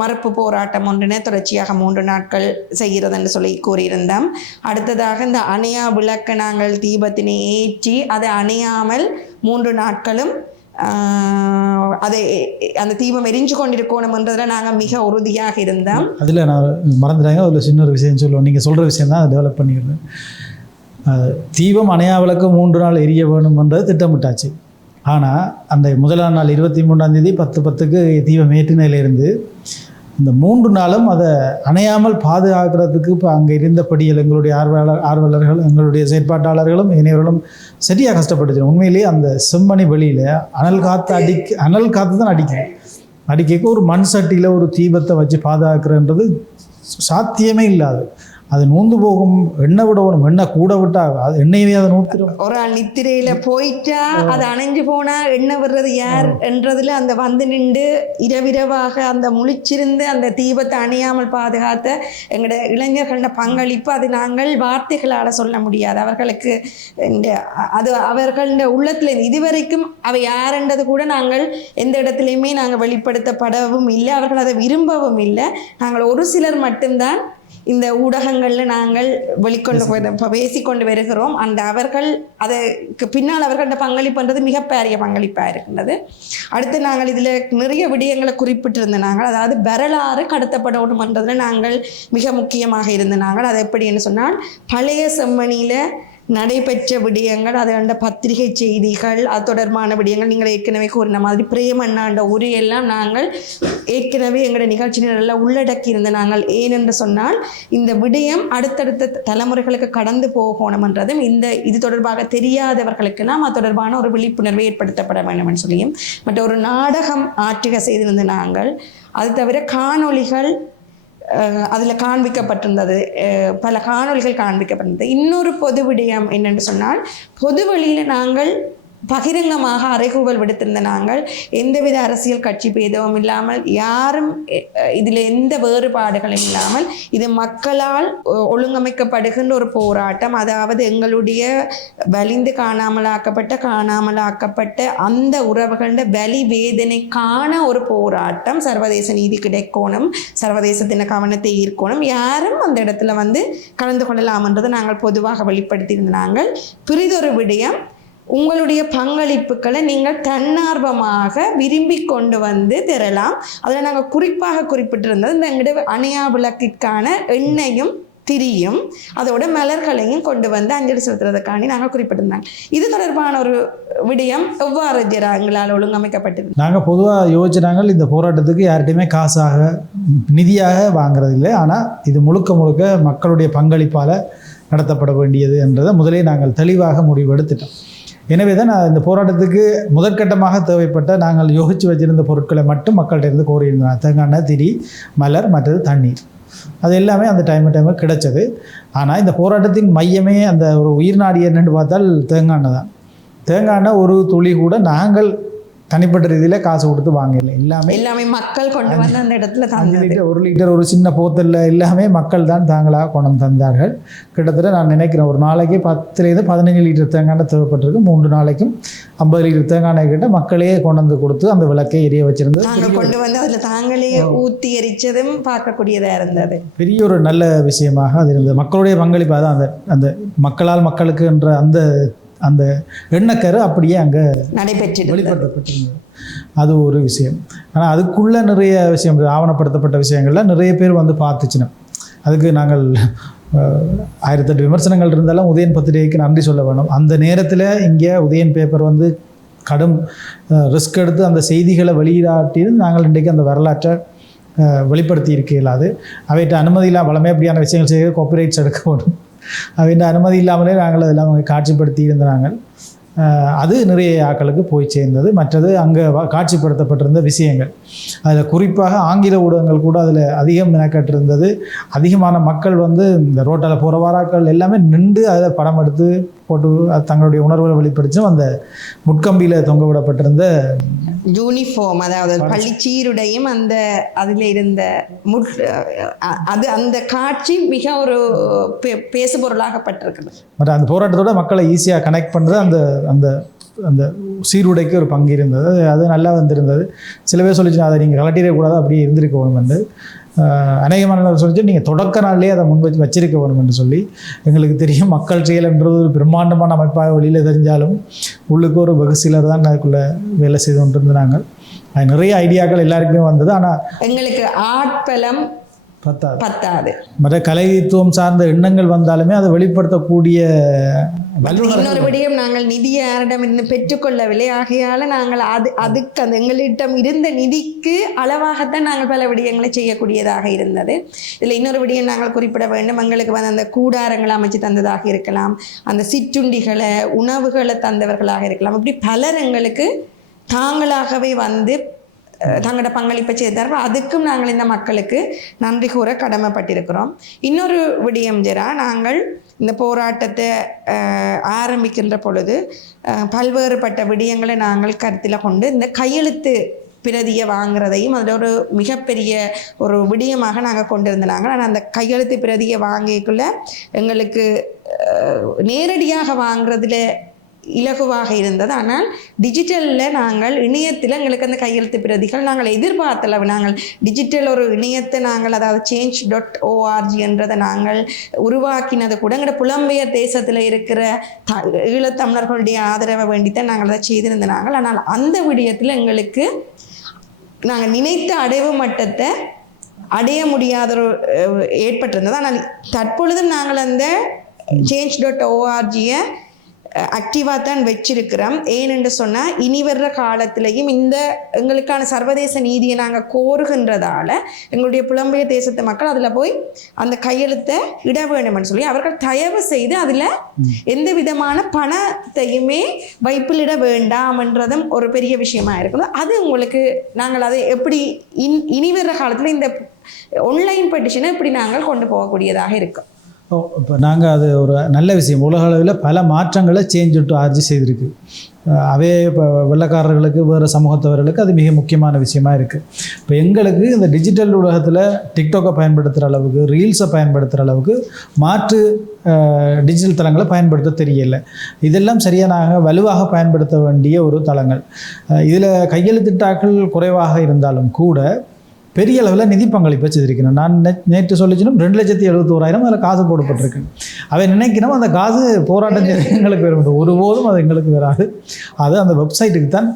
மறுப்பு போராட்டம் ஒன்றினை தொடர்ச்சியாக 3 நாட்கள் செய்கிறதுன்னு சொல்லி கூறியிருந்தோம். அடுத்ததாக இந்த அணையா விளக்கை நாங்கள் தீபத்தினை ஏற்றி அதை அணையாமல் 3 நாட்களும் அதை அந்த தீபம் எரிஞ்சு கொண்டிருக்கணும்ன்றதில் நாங்கள் மிக உறுதியாக இருந்தோம். அதில் நான் மறந்துட்டாங்க, அதில் சின்ன ஒரு விஷயம் சொல்லுவோம். நீங்கள் சொல்கிற விஷயம் தான் அதை டெவலப் பண்ணிக்கிறேன். தீபம் அணையா விளக்கு 3 நாள் எரிய வேணும்ன்றது திட்டமிட்டாச்சு. ஆனால் அந்த முதலாம் நாள் 23ஆம் தேதி 10:10க்கு தீபம் ஏற்றினிலிருந்து இந்த 3 நாளும் அதை அணையாமல் பாதுகாக்கிறதுக்கு இப்போ அங்கே இருந்தபடியில் எங்களுடைய ஆர்வலர்கள் எங்களுடைய செயற்பாட்டாளர்களும் இணையர்களும் சரியாக கஷ்டப்பட்டுச்சு. உண்மையிலேயே அந்த செம்மணி வெளியில் அனல் காற்று தான் அடிக்க ஒரு மண் சட்டியில் ஒரு தீபத்தை வச்சு பாதுகாக்கிறன்றது சாத்தியமே இல்லாது. அது நூந்து போகும். எண்ணெய் விடணும், எண்ணெய் கூட விட்டா அது எண்ணெயவே அதை நூற்றுடும். ஒரு ஆள் நித்திரையில போயிட்டா அது அணைஞ்சு போனா எண்ணெய் விடுறது யார் என்றதுல அந்த வந்து நின்று இரவிரவாக அந்த முழிச்சிருந்து அந்த தீபத்தை அணையாமல் பாதுகாத்த எங்களோட இளைஞர்களோட பங்களிப்பு அது நாங்கள் வார்த்தைகளால் சொல்ல முடியாது. அவர்களுக்கு அது அவர்களோட உள்ளத்துல இதுவரைக்கும் அவை யாருன்றது கூட நாங்கள் எந்த இடத்துலையுமே நாங்கள் வெளிப்படுத்தப்படவும் இல்லை. அவர்கள் அதை விரும்பவும் இல்லை. நாங்கள் ஒரு சிலர் மட்டும்தான் இந்த ஊடகங்களில் நாங்கள் பேசிக்கொண்டு வருகிறோம். அந்த அவர்கள் அதுக்கு பின்னால் அவர்களோட பங்களிப்புன்றது மிகப்பெரிய பங்களிப்பாக இருக்கின்றது. அடுத்து நாங்கள் இதில் நிறைய விடயங்களை குறிப்பிட்டிருந்த நாங்கள், அதாவது வரலாறு கடத்தப்படணும்ன்றதில் நாங்கள் மிக முக்கியமாக இருந்த நாங்கள். அது எப்படின்னு சொன்னால், பழைய செம்மணியில் நடைபெற்ற விடயங்கள், அது அந்த பத்திரிகை செய்திகள், அது தொடர்பான விடயங்கள் நீங்கள் ஏற்கனவே கூறின மாதிரி பிரேமண்ணாண்ட உரையெல்லாம் நாங்கள் ஏற்கனவே எங்களோட நிகழ்ச்சியினரெல்லாம் உள்ளடக்கி இருந்த நாங்கள். ஏனென்று சொன்னால், இந்த விடயம் அடுத்தடுத்த தலைமுறைகளுக்கு கடந்து போகணும்ன்றதும் இது தொடர்பாக தெரியாதவர்களுக்கெல்லாம் அது தொடர்பான ஒரு விழிப்புணர்வு ஏற்படுத்தப்பட வேண்டும் என்று சொல்லியும் மற்ற ஒரு நாடகம் ஆற்றுக செய்திருந்த நாங்கள். அது தவிர காணொளிகள் அதில் காண்பிக்கப்பட்டிருந்தது, பல காணொளிகள் காண்பிக்கப்பட்டிருந்தது. இன்னொரு பொது விடயம் என்னென்று சொன்னால், பொது வழியில் நாங்கள் பகிரங்கமாக அறைகூவல் விடுத்திருந்த நாங்கள் எந்தவித அரசியல் கட்சி பேதமும் இல்லாமல், யாரும் இதில் எந்த வேறுபாடுகளும் இல்லாமல், இது மக்களால் ஒழுங்கமைக்கப்படுகின்ற ஒரு போராட்டம். அதாவது எங்களுடைய வலிந்து காணாமலாக்கப்பட்ட அந்த உறவுகள வலி வேதனைக்கான ஒரு போராட்டம். சர்வதேச நீதி கிடைக்கணும், சர்வதேசத்தின் கவனத்தை ஈர்க்கணும், யாரும் அந்த இடத்துல வந்து கலந்து கொள்ளலாம்ன்றதை நாங்கள் பொதுவாக வெளிப்படுத்தியிருந்த நாங்கள். பிறிதொரு விடயம், உங்களுடைய பங்களிப்புகளை நீங்கள் தன்னார்வமாக விரும்பி கொண்டு வந்து தரலாம். அதில் நாங்கள் குறிப்பாக குறிப்பிட்டிருந்தது, இந்த எங்களுடைய அணையா விளக்கிற்கான எண்ணெயும் திரியும் அதோட மலர்களையும் கொண்டு வந்து அஞ்சலி செலுத்துறதுக்காண்டி நாங்கள் குறிப்பிட்டிருந்தாங்க. இது தொடர்பான ஒரு விடயம் எவ்வாறு எங்களால் ஒழுங்கமைக்கப்பட்டது? நாங்கள் பொதுவாக யோசிச்சாங்க, இந்த போராட்டத்துக்கு யார்கிட்டையுமே காசாக நிதியாக வாங்குறது இல்லை, ஆனால் இது முழுக்க மக்களுடைய பங்களிப்பால் நடத்தப்பட வேண்டியது என்றதை முதலே நாங்கள் தெளிவாக முடிவெடுத்துட்டோம். எனவே தான் நான் இந்த போராட்டத்துக்கு முதற்கட்டமாக தேவைப்பட்ட நாங்கள் யோசித்து வச்சிருந்த பொருட்களை மட்டும் மக்கள்கிட்ட இருந்து கோரியிருந்தோம். தேங்காய், திரி, மலர், மற்றது தண்ணீர், அது எல்லாமே அந்த டைம் கிடைச்சது. ஆனால் இந்த போராட்டத்தின் மையமே அந்த ஒரு உயிர் நாடி என்னென்னு பார்த்தால் தேங்காய் தான். தேங்காய் ஒரு துளி கூட நாங்கள் தனிப்பட்ட ரீதியில் காசு கொடுத்து வாங்கல. எல்லாமே மக்கள் கொண்டு வந்து அந்த இடத்துல 5 லிட்டர் 1 லிட்டர் ஒரு சின்ன போத்தலில் எல்லாமே மக்கள் தான் தாங்களாக கொண்டு தந்தார்கள். கிட்டத்தட்ட நான் நினைக்கிறேன் ஒரு நாளைக்கு 10 to 15 லிட்டர் தேங்காய் தேவைப்பட்டிருக்கு. 3 நாளைக்கும் 50 லிட்டர் தேங்காய் கிட்ட மக்களே கொண்டு வந்து கொடுத்து அந்த விளக்கை எரிய வச்சிருந்தது. நாங்கள் கொண்டு வந்து அதில் தாங்களே ஊற்றி எரிச்சதும் பார்க்கக்கூடியதாக இருந்தது. பெரிய ஒரு நல்ல விஷயமாக அது இருந்தது. மக்களுடைய பங்களிப்பு அதான் அந்த மக்களால் மக்களுக்கு என்ற அந்த எண்ணக்கரு அப்படியே அங்கே வெளிப்படுத்தப்பட்டிருந்தது. அது ஒரு விஷயம். ஆனால் அதுக்குள்ளே நிறைய விஷயம் ஆவணப்படுத்தப்பட்ட விஷயங்கள்லாம் நிறைய பேர் வந்து பார்த்துச்சுன்னா, அதுக்கு நாங்கள் 1008 விமர்சனங்கள் இருந்தாலும் உதயன் பத்திரிகைக்கு நன்றி சொல்ல வேணும். அந்த நேரத்தில் இங்கே உதயன் பேப்பர் வந்து கடும் ரிஸ்க் எடுத்து அந்த செய்திகளை வெளியிடாட்டி நாங்கள் இன்றைக்கு அந்த வரலாற்றை வெளிப்படுத்தி இருக்க இயலாது. அவைகிட்ட அனுமதி இல்லாமல் பலமே அப்படியான விஷயங்கள் செய்ய காப்பிரைட்ஸ் எடுக்க வேணும். அவைண்ட அனுமதி இல்லாமலே நாங்கள் அதெல்லாம் காட்சிப்படுத்தி இருந்தாங்க. அது நிறைய ஆக்களுக்கு போய் சேர்ந்தது. மற்றது அங்கே காட்சிப்படுத்தப்பட்டிருந்த விஷயங்கள், அதில் குறிப்பாக ஆங்கில ஊடகங்கள் கூட அதில் அதிகம் மெனக்கட்டிருந்தது. அதிகமான மக்கள் வந்து இந்த ரோட்டில் போகிற வாராக்கள் எல்லாமே நின்று அதில் படம் எடுத்து போட்டு தங்களுடைய உணர்வுகளை வெளிப்படுத்தும். அந்த முட்கம்பியில் தொங்க விடப்பட்டிருந்த யூனிஃபார்ம், அதாவது பள்ளி சீருடையும் அந்த அதில் இருந்த அந்த காட்சி மிக ஒரு பேசுபொருளாகப்பட்டிருக்குது. பட் அந்த போராட்டத்தோட மக்களை ஈஸியாக கனெக்ட் பண்ணுறது அந்த அந்த சீருடைக்கு ஒரு பங்கு இருந்தது. அது நல்லா வந்திருந்தது. சில பேர் சொல்லிச்சு அதை நீங்கள் கலட்டிடக்கூடாது, அப்படியே இருந்திருக்க வேணும் என்று. அநேகமான சொல்லிச்சு நீங்கள் தொடக்க நாள்லேயே அதை முன் வச்சிருக்க வேணும் என்று சொல்லி. எங்களுக்கு தெரியும் மக்கள் செயல்ன்றது ஒரு பிரம்மாண்டமான அமைப்பாக வெளியில் தெரிஞ்சாலும் உள்ளுக்கு ஒரு வெகு சிலர் தான் அதுக்குள்ளே வேலை செய்து கொண்டிருந்தாங்க. அது நிறைய ஐடியாக்கள் எல்லாருக்குமே வந்தது. ஆனால் எங்களுக்கு ஆட்பலம் பத்தாது. மற்ற கலைத்துவம் சார்ந்த எண்ணங்கள் வந்தாலுமே அதை வெளிப்படுத்தக்கூடிய இன்னொரு விடயம், நாங்கள் நிதி யாரிடம் இன்னும் பெற்றுக்கொள்ளவில்லை. ஆகையால் நாங்கள் அதுக்கு அந்த எங்களிடம் இருந்த நிதிக்கு அளவாகத்தான் நாங்கள் பல விடயங்களை செய்யக்கூடியதாக இருந்தது. இதில் இன்னொரு விடயம் நாங்கள் குறிப்பிட வேண்டும். எங்களுக்கு வந்து அந்த கூடாரங்களை அமைச்சு தந்ததாக இருக்கலாம், அந்த சிற்றுண்டிகளை உணவுகளை தந்தவர்களாக இருக்கலாம். இப்படி பலர் எங்களுக்கு தாங்களாகவே வந்து தங்களோட பங்களிப்பை செய்தார்கள். அதுக்கும் நாங்கள் இந்த மக்களுக்கு நன்றி கூற கடமைப்பட்டிருக்கிறோம். இன்னொரு விடயம் ஜெரா, நாங்கள் இந்த போராட்டத்தை ஆரம்பிக்கின்ற பொழுது பல்வேறுபட்ட விடயங்களை நாங்கள் கருத்தில் கொண்டு இந்த கையெழுத்து பிரதியை வாங்குறதையும் அதில் ஒரு மிகப்பெரிய ஒரு விடயமாக நாங்கள் கொண்டிருந்தாங்க. ஆனால் அந்த கையெழுத்து பிரதியை வாங்கிக்குள்ள எங்களுக்கு நேரடியாக வாங்குறதுல இலகுவாக இருந்தது. ஆனால் டிஜிட்டலில் நாங்கள் இணையத்தில் எங்களுக்கு அந்த கையெழுத்து பிரதிகள் நாங்கள் எதிர்பார்த்தளவு நாங்கள் டிஜிட்டல் ஒரு இணையத்தை நாங்கள் அதாவது change.org என்றதை நாங்கள் உருவாக்கினது கூட எங்களோட புலம்பெயர் தேசத்தில் இருக்கிற ஈழத்தமிழர்களுடைய ஆதரவை வேண்டித்தான் நாங்கள் அதை செய்திருந்த நாங்கள். ஆனால் அந்த விடயத்தில் எங்களுக்கு நாங்கள் நினைத்த அடைவு மட்டத்தை அடைய முடியாத ஒரு ஏற்பட்டிருந்தது. ஆனால் தற்பொழுதும் நாங்கள் அந்த change.org-ஐ ஆக்டிவாக தான் வச்சிருக்கிறோம். ஏனென்று சொன்னால் இனி வர்ற காலத்திலையும் இந்த எங்களுக்கான சர்வதேச நீதியை நாங்கள் கோருகின்றதால எங்களுடைய புலம்பெயர் தேசத்து மக்கள் அதில் போய் அந்த கையெழுத்தை இட வேண்டும்னு சொல்லி அவர்கள் தயவு செய்து அதில் எந்த விதமான பணத்தையுமே வைப்பிலிட வேண்டாம்ன்றதும் ஒரு பெரிய விஷயமா இருக்குது. அது உங்களுக்கு நாங்கள் அதை எப்படி இனி வர்ற காலத்தில் இந்த ஆன்லைன் பெட்டிஷனை இப்படி நாங்கள் கொண்டு போகக்கூடியதாக இருக்கும். இப்போ நாங்கள் அது ஒரு நல்ல விஷயம். உலக அளவில் பல மாற்றங்களை change.org செய்திருக்கு. அவே இப்போ வெள்ளைக்காரர்களுக்கு வேறு சமூகத்தவர்களுக்கு அது மிக முக்கியமான விஷயமா இருக்குது. இப்போ எங்களுக்கு இந்த டிஜிட்டல் உலகத்தில் டிக்டாக்கை பயன்படுத்துகிற அளவுக்கு, ரீல்ஸை பயன்படுத்துகிற அளவுக்கு மாற்று டிஜிட்டல் தளங்களை பயன்படுத்த தெரியலை. இதெல்லாம் சரியாக நாங்கள் வலுவாக பயன்படுத்த வேண்டிய ஒரு தளங்கள். இதில் கையெழுத்திட்டாக்கள் குறைவாக இருந்தாலும் கூட பெரிய அளவில் நிதி பங்களிப்பை செய்திருக்கணும். நான் நேற்று சொல்லிச்சினும் 2,71,000 அதில் காசு போடப்பட்டிருக்கு. அவை நினைக்கணும் அந்த காசு போராட்டம் செய்ய எங்களுக்கு வரும், ஒருபோதும் அது எங்களுக்கு வராது. அது அந்த வெப்சைட்டுக்கு தான்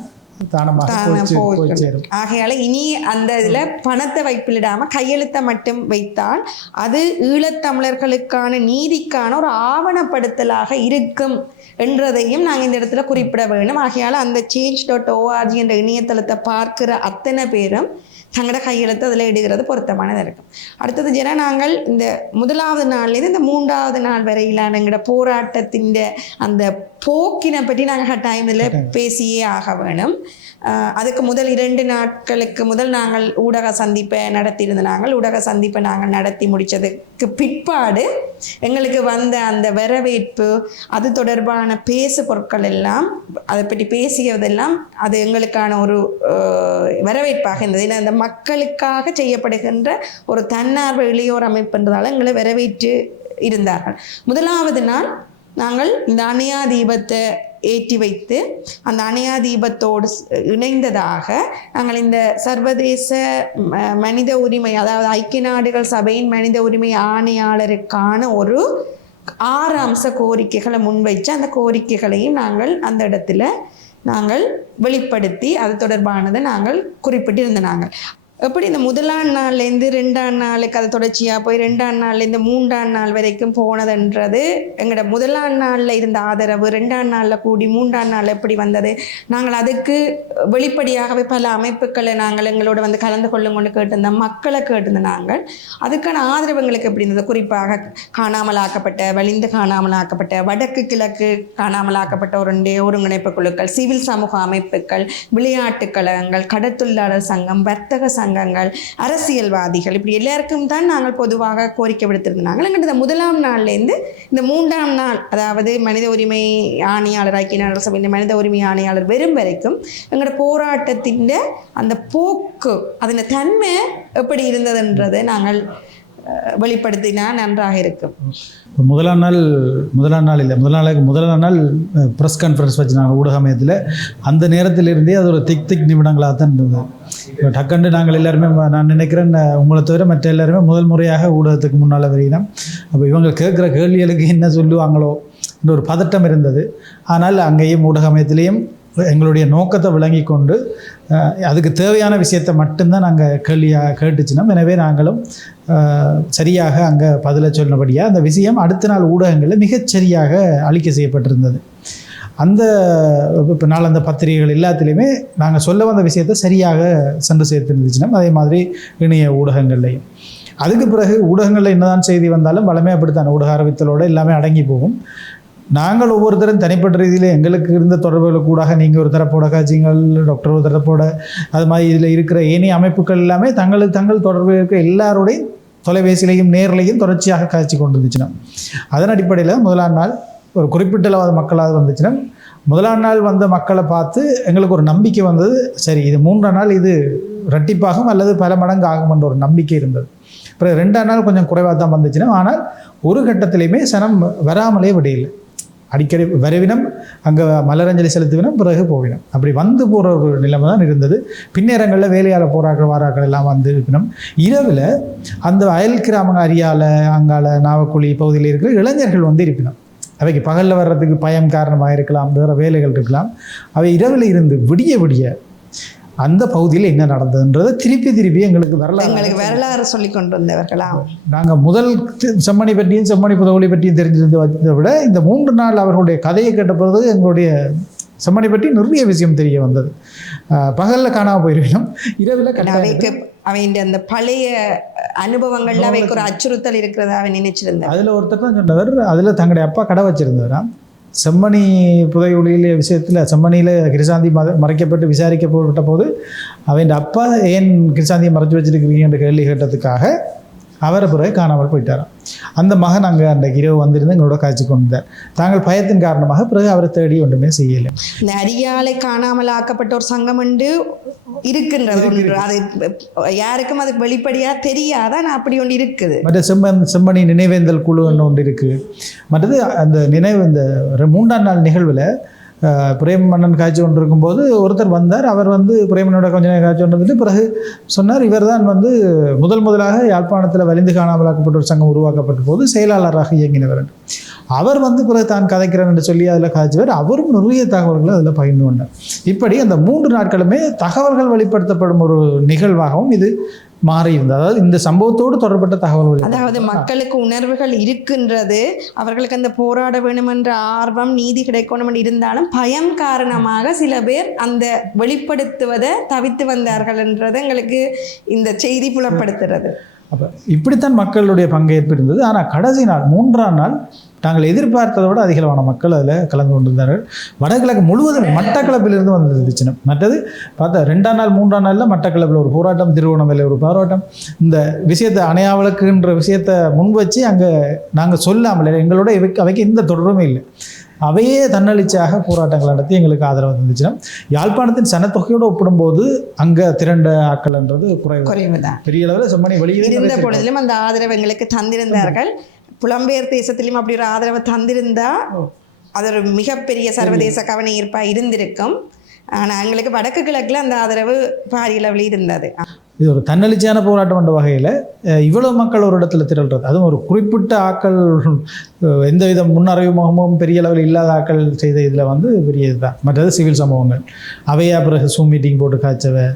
ஆகையால இனி அந்த இதில் பணத்தை வைப்பிலிடாமல் கையெழுத்தை மட்டும் வைத்தால் அது ஈழத்தமிழர்களுக்கான நீதிக்கான ஒரு ஆவணப்படுத்தலாக இருக்கும் என்றதையும் நாங்கள் இந்த இடத்துல குறிப்பிட வேண்டும். ஆகையால் அந்த change.org என்ற இணையதளத்தை பார்க்கிற அத்தனை பேரும் தங்களோட கையெழுத்து அதில் இடுகிறது பொருத்தமானதாக இருக்கும். அடுத்தது ஜெனா, நாங்கள் இந்த முதலாவது நாள்லேருந்து இந்த 3வது நாள் வரையிலான எங்களோட போராட்டத்தின் அந்த போக்கினை பற்றி நாங்கள் கட்டாயத்தில் பேசியே ஆக வேணும். அதுக்கு முதல் 2 நாட்களுக்கு முதல் நாங்கள் ஊடக சந்திப்பை நடத்தியிருந்த ஊடக சந்திப்பை நாங்கள் நடத்தி முடித்ததுக்கு பிற்பாடு எங்களுக்கு வந்த அந்த வரவேற்பு, அது தொடர்பான பேசு பொருட்கள் எல்லாம், அதை பற்றி பேசியதெல்லாம் அது எங்களுக்கான ஒரு வரவேற்பாக இருந்தது. ஏன்னா அந்த மக்களுக்காக செய்யப்படுகின்ற ஒரு தன்னார்வ இளையோர் அமைப்புன்றதால எங்களை வரவேற்று இருந்தார்கள். முதலாவது நாள் நாங்கள் இந்த அணையா தீபத்தை ஏற்றி வைத்து அந்த அணையா தீபத்தோடு இணைந்ததாக நாங்கள் இந்த சர்வதேச மனித உரிமை, அதாவது ஐக்கிய நாடுகள் சபையின் மனித உரிமை ஆணையாளருக்கான ஒரு 6 அம்ச கோரிக்கைகளை முன்வைச்சு அந்த கோரிக்கைகளையும் நாங்கள் அந்த இடத்துல நாங்கள் வெளிப்படுத்தி அது தொடர்பானதை நாங்கள் குறிப்பிட்டிருந்த நாங்கள் எப்படி இந்த முதலாம் நாள்லேருந்து 2ஆம் நாளுக்கு அது தொடர்ச்சியாக போய் 2ஆம் நாள்லேருந்து 3ஆம் நாள் வரைக்கும் போனதுன்றது எங்களோட முதலாம் நாளில் இருந்த ஆதரவு 2ஆம் நாளில் கூடி 3ஆம் நாள் எப்படி வந்தது, நாங்கள் அதுக்கு வெளிப்படையாகவே பல அமைப்புகளை நாங்கள் எங்களோட வந்து கலந்து கொள்ளுங்கொண்டு கேட்டிருந்தோம், மக்களை கேட்டிருந்த நாங்கள் அதுக்கான ஆதரவு எங்களுக்கு எப்படி இருந்தது. குறிப்பாக காணாமலாக்கப்பட்ட, வலிந்து காணாமலாக்கப்பட்ட, வடக்கு கிழக்கு காணாமலாக்கப்பட்ட ஒருங்கிணைப்பு குழுக்கள், சிவில் சமூக அமைப்புகள், விளையாட்டு கழகங்கள், கடற்தொழிலாளர் சங்கம், வர்த்தக சங்கங்கள், அரசியல்வாதிகள், இப்படி எல்லாருக்கும் தான் நாங்கள் பொதுவாக கோரிக்கை விடுத்திருந்தாங்க. எங்களுக்கு இந்த முதலாம் நாள்லேருந்து இந்த 3ஆம் நாள், அதாவது மனித உரிமை ஆணையாளர், ஐக்கிய நாடுகள் சபை மனித உரிமை ஆணையாளர் வரும் வரைக்கும் எங்களோட போராட்டத்தின் அந்த போக்கு, அதன் தன்மை எப்படி இருந்ததுன்றதை நாங்கள் வெளிப்படுத்தினா நன்றாக இருக்கும். முதலாம் நாள் ப்ரெஸ் கான்ஃபரன்ஸ் வச்சு நாங்கள் ஊடக மையத்தில் அந்த நேரத்திலிருந்தே அது ஒரு திக் நிமிடங்களாக தான் இருந்தது. இப்போ டக்குண்டு நாங்கள் எல்லாருமே, நான் நினைக்கிறேன் உங்களை தவிர மற்ற எல்லாருமே முதல் முறையாக ஊடகத்துக்கு முன்னால் வரையினோம். அப்போ இவங்க கேட்குற கேள்விகளுக்கு என்ன சொல்லுவாங்களோ என்ற ஒரு பதட்டம் இருந்தது. ஆனால் அங்கேயும் ஊடக மையத்திலையும் எங்களுடைய நோக்கத்தை விளங்கி கொண்டு அதுக்கு தேவையான விஷயத்தை மட்டும்தான் நாங்கள் கேட்டுச்சினோம். எனவே நாங்களும் சரியாக அங்கே பதிலை சொன்னபடியாக அந்த விஷயம் அடுத்த நாள் ஊடகங்களில் மிகச்சரியாக அளிக்க செய்யப்பட்டிருந்தது. அந்த இப்போ நாளந்த பத்திரிகைகள் எல்லாத்துலேயுமே நாங்கள் சொல்ல வந்த விஷயத்தை சரியாக சென்று சேர்த்துருந்துச்சுன்னா அதே மாதிரி இணைய ஊடகங்கள்லையும். அதுக்கு பிறகு ஊடகங்களில் என்னதான் செய்தி வந்தாலும் வளமே அப்படித்தான், ஊடக அறிவித்தலோடு எல்லாமே அடங்கி போகும். நாங்கள் ஒவ்வொருத்தரும் தனிப்பட்ட ரீதியில் எங்களுக்கு இருந்த தொடர்புகளுக்கு கூடாக நீங்கள் ஒரு தரப்போட காட்சிகள், டாக்டர் ஒரு தரப்போட, அது மாதிரி இதில் இருக்கிற ஏனைய அமைப்புகள் எல்லாமே தங்கள் தொடர்பில் இருக்கிற எல்லாரோடையும் தொலைபேசியிலையும் நேரிலையும் தொடர்ச்சியாக காட்சி கொண்டு இருந்துச்சுன்னா அதன் அடிப்படையில் முதலாம் நாள் ஒரு குறிப்பிட்ட மக்களாக வந்துச்சுன்னா முதலாம் நாள் வந்த மக்களை பார்த்து எங்களுக்கு ஒரு நம்பிக்கை வந்தது. சரி, இது 3ஆம் நாள் இது இரட்டிப்பாகும் அல்லது பல மடங்கு ஆகும் என்ற ஒரு நம்பிக்கை இருந்தது. அப்புறம் 2ஆம் நாள் கொஞ்சம் குறைவாக தான் வந்துச்சுன்னா, ஆனால் ஒரு கட்டத்திலையுமே சனம் வராமலே விடையில்லை. அடிக்கடி வரவினம், அங்கே மலரஞ்சலி செலுத்துவினம், பிறகு போவினம், அப்படி வந்து போகிற ஒரு நிலைமை தான் இருந்தது. பின்னேரங்களில் வேலையால் போராக்கள் வாராக்கள் எல்லாம் வந்து இருப்பினோம். இரவில் அந்த அயல் கிராமங்கள் அரியாலை, அங்கால நாவக்குழி பகுதியில் இருக்கிற இளைஞர்கள் வந்து இருப்பினோம். அவைக்கு பகலில் வர்றதுக்கு பயம் காரணமாக இருக்கலாம், வேறு வேலைகள் இருக்கலாம். அவை இரவில் இருந்து விடிய விடிய அந்த பகுதியில் என்ன நடந்ததுன்றதை திருப்பி எங்களுக்கு வரலாறு சொல்லி கொண்டு வந்தவர்களாம். நாங்கள் முதல் செம்மணி பற்றியும் செம்மணி புதவுளி பற்றியும் தெரிஞ்சிருந்ததை விட இந்த 3 நாள் அவர்களுடைய கதையை கேட்ட பிறகு எங்களுடைய செம்மணி பற்றி நிறைய விஷயம் தெரிய வந்தது. பகலில் காணாமல் போயிருக்கணும், இரவில் அவன் அந்த பழைய அனுபவங்கள்ல அவைக்கு ஒரு அச்சுறுத்தல் இருக்கிறதா அவன் நினைச்சிருந்தான். அதில் ஒருத்தர் தான் சொன்னவர், அதில் தங்களுடைய அப்பா கடை வச்சிருந்தவராம். செம்மணி புதையுளிய விஷயத்தில் செம்மணியில் கிருசாந்தி மறைக்கப்பட்டு விசாரிக்கப்பட்ட போது அவன் அப்பா ஏன் கிருசாந்தியை மறைச்சி வச்சிருக்கிறீங்க என்ற கேள்வி கேட்டதுக்காக அவரை பிறகு காணாமல் போயிட்டாராம். அந்த மகன் அங்கே அந்த இரவு வந்திருந்து எங்களோட காட்சி கொண்டார். தாங்கள் பயத்தின் காரணமாக பிறகு அவரை தேடி ஒன்றுமே செய்யலை. இந்த அரியாலை காணாமல் ஆக்கப்பட்ட ஒரு சங்கம் உண்டு இருக்கின்றது ஒன்று, அது யாருக்கும் அது வெளிப்படையாக தெரியாதான் அப்படி ஒன்று இருக்குது. மற்ற செம்மணி நினைவேந்தல் குழு ஒன்று இருக்குது. மற்றது அந்த இந்த 3ஆம் நாள் நிகழ்வில் பிரேமண்ணன் காட்சி கொண்டு இருக்கும்போது ஒருத்தர் வந்தார். அவர் வந்து பிரேமனோட கொஞ்ச நேரம் காட்சி கொண்டு வந்துட்டு பிறகு சொன்னார், இவர் தான் வந்து முதலாக யாழ்ப்பாணத்தில் வலிந்து காணாமலாக்கப்பட்ட ஒரு சங்கம் உருவாக்கப்பட்ட போது செயலாளராக இயங்கினவர். அவர் வந்து பிறகு தான் கதைக்கிறேன் என்று சொல்லி அதில் காய்ச்சுவார். அவரும் நிறைய தகவல்களை அதில் பகிர்ந்து கொண்டார். இப்படி அந்த 3 நாட்களுமே தகவல்கள் வெளிப்படுத்தப்படும் ஒரு நிகழ்வாகவும் இது மாறி இருந்தது. அதாவது இந்த சம்பவத்தோடு தொடர்பட்ட தகவல்கள், அதாவது மக்களுக்கு உணர்வுகள் இருக்கின்றது, அவர்களுக்கு அந்த போராட வேணும் என்ற ஆர்வம், நீதி கிடைக்கணும் என்று இருந்தாலும் பயம் காரணமாக சில பேர் அந்த வெளிப்படுத்துவதை தவித்து வந்தார்கள் என்றது எங்களுக்கு இந்த செய்தி புலப்படுத்துறது. அப்போ இப்படித்தான் மக்களுடைய பங்கேற்பு இருந்தது. ஆனால் கடைசி நாள் 3ஆம் நாள் நாங்கள் எதிர்பார்த்ததை விட அதிகளவான மக்கள் அதில் கலந்து கொண்டிருந்தார்கள். வடகிழக்கு முழுவதும் மட்டக்களப்பிலிருந்து வந்துருந்துச்சுன்னு. மற்றது பார்த்தா 2ஆம் நாள் 3ஆம் நாளில் மட்டக்களப்பில் ஒரு போராட்டம், திருவோணமலையில் ஒரு போராட்டம். இந்த விஷயத்தை அணையாவலுக்குன்ற விஷயத்தை முன் வச்சு அங்கே நாங்கள் சொல்லாமல் எங்களோட அவைக்கு எந்த தொடர்புமே இல்லை. அவையே தன்னெழுச்சியாக போராட்டங்கள் நடத்தி எங்களுக்கு ஆதரவு இருந்துச்சுன்னா, யாழ்ப்பாணத்தின் சனத்தொகையோடு ஒப்பிடும்போது அங்கே திரண்ட ஆக்கள்ன்றது குறைவு தான். பெரிய அளவில் செம்மணி வெளியே இருந்த பொழுதிலும் அந்த ஆதரவு எங்களுக்கு தந்திருந்தார்கள். புலம்பெயர் தேசத்திலும் அப்படி ஒரு ஆதரவு தந்திருந்தா அது ஒரு மிகப்பெரிய சர்வதேச கவன ஈர்ப்பாக இருந்திருக்கும். ஆனால் எங்களுக்கு வடக்கு கிழக்கில் அந்த ஆதரவு பாரிய அளவில் இருந்தது. இது ஒரு தன்னெழுச்சியான போராட்டம் என்ற வகையில் இவ்வளோ மக்கள் ஒரு இடத்துல திரள்றது, அதுவும் ஒரு குறிப்பிட்ட ஆக்கள் எந்தவித முன்னறிமுகமும் பெரிய அளவில் இல்லாத ஆக்கள் செய்த இதில் வந்து பெரிய இதுதான். மற்றது சிவில் சம்பவங்கள் அவையா பிறகு Zoom மீட்டிங் போட்டு காய்ச்சவை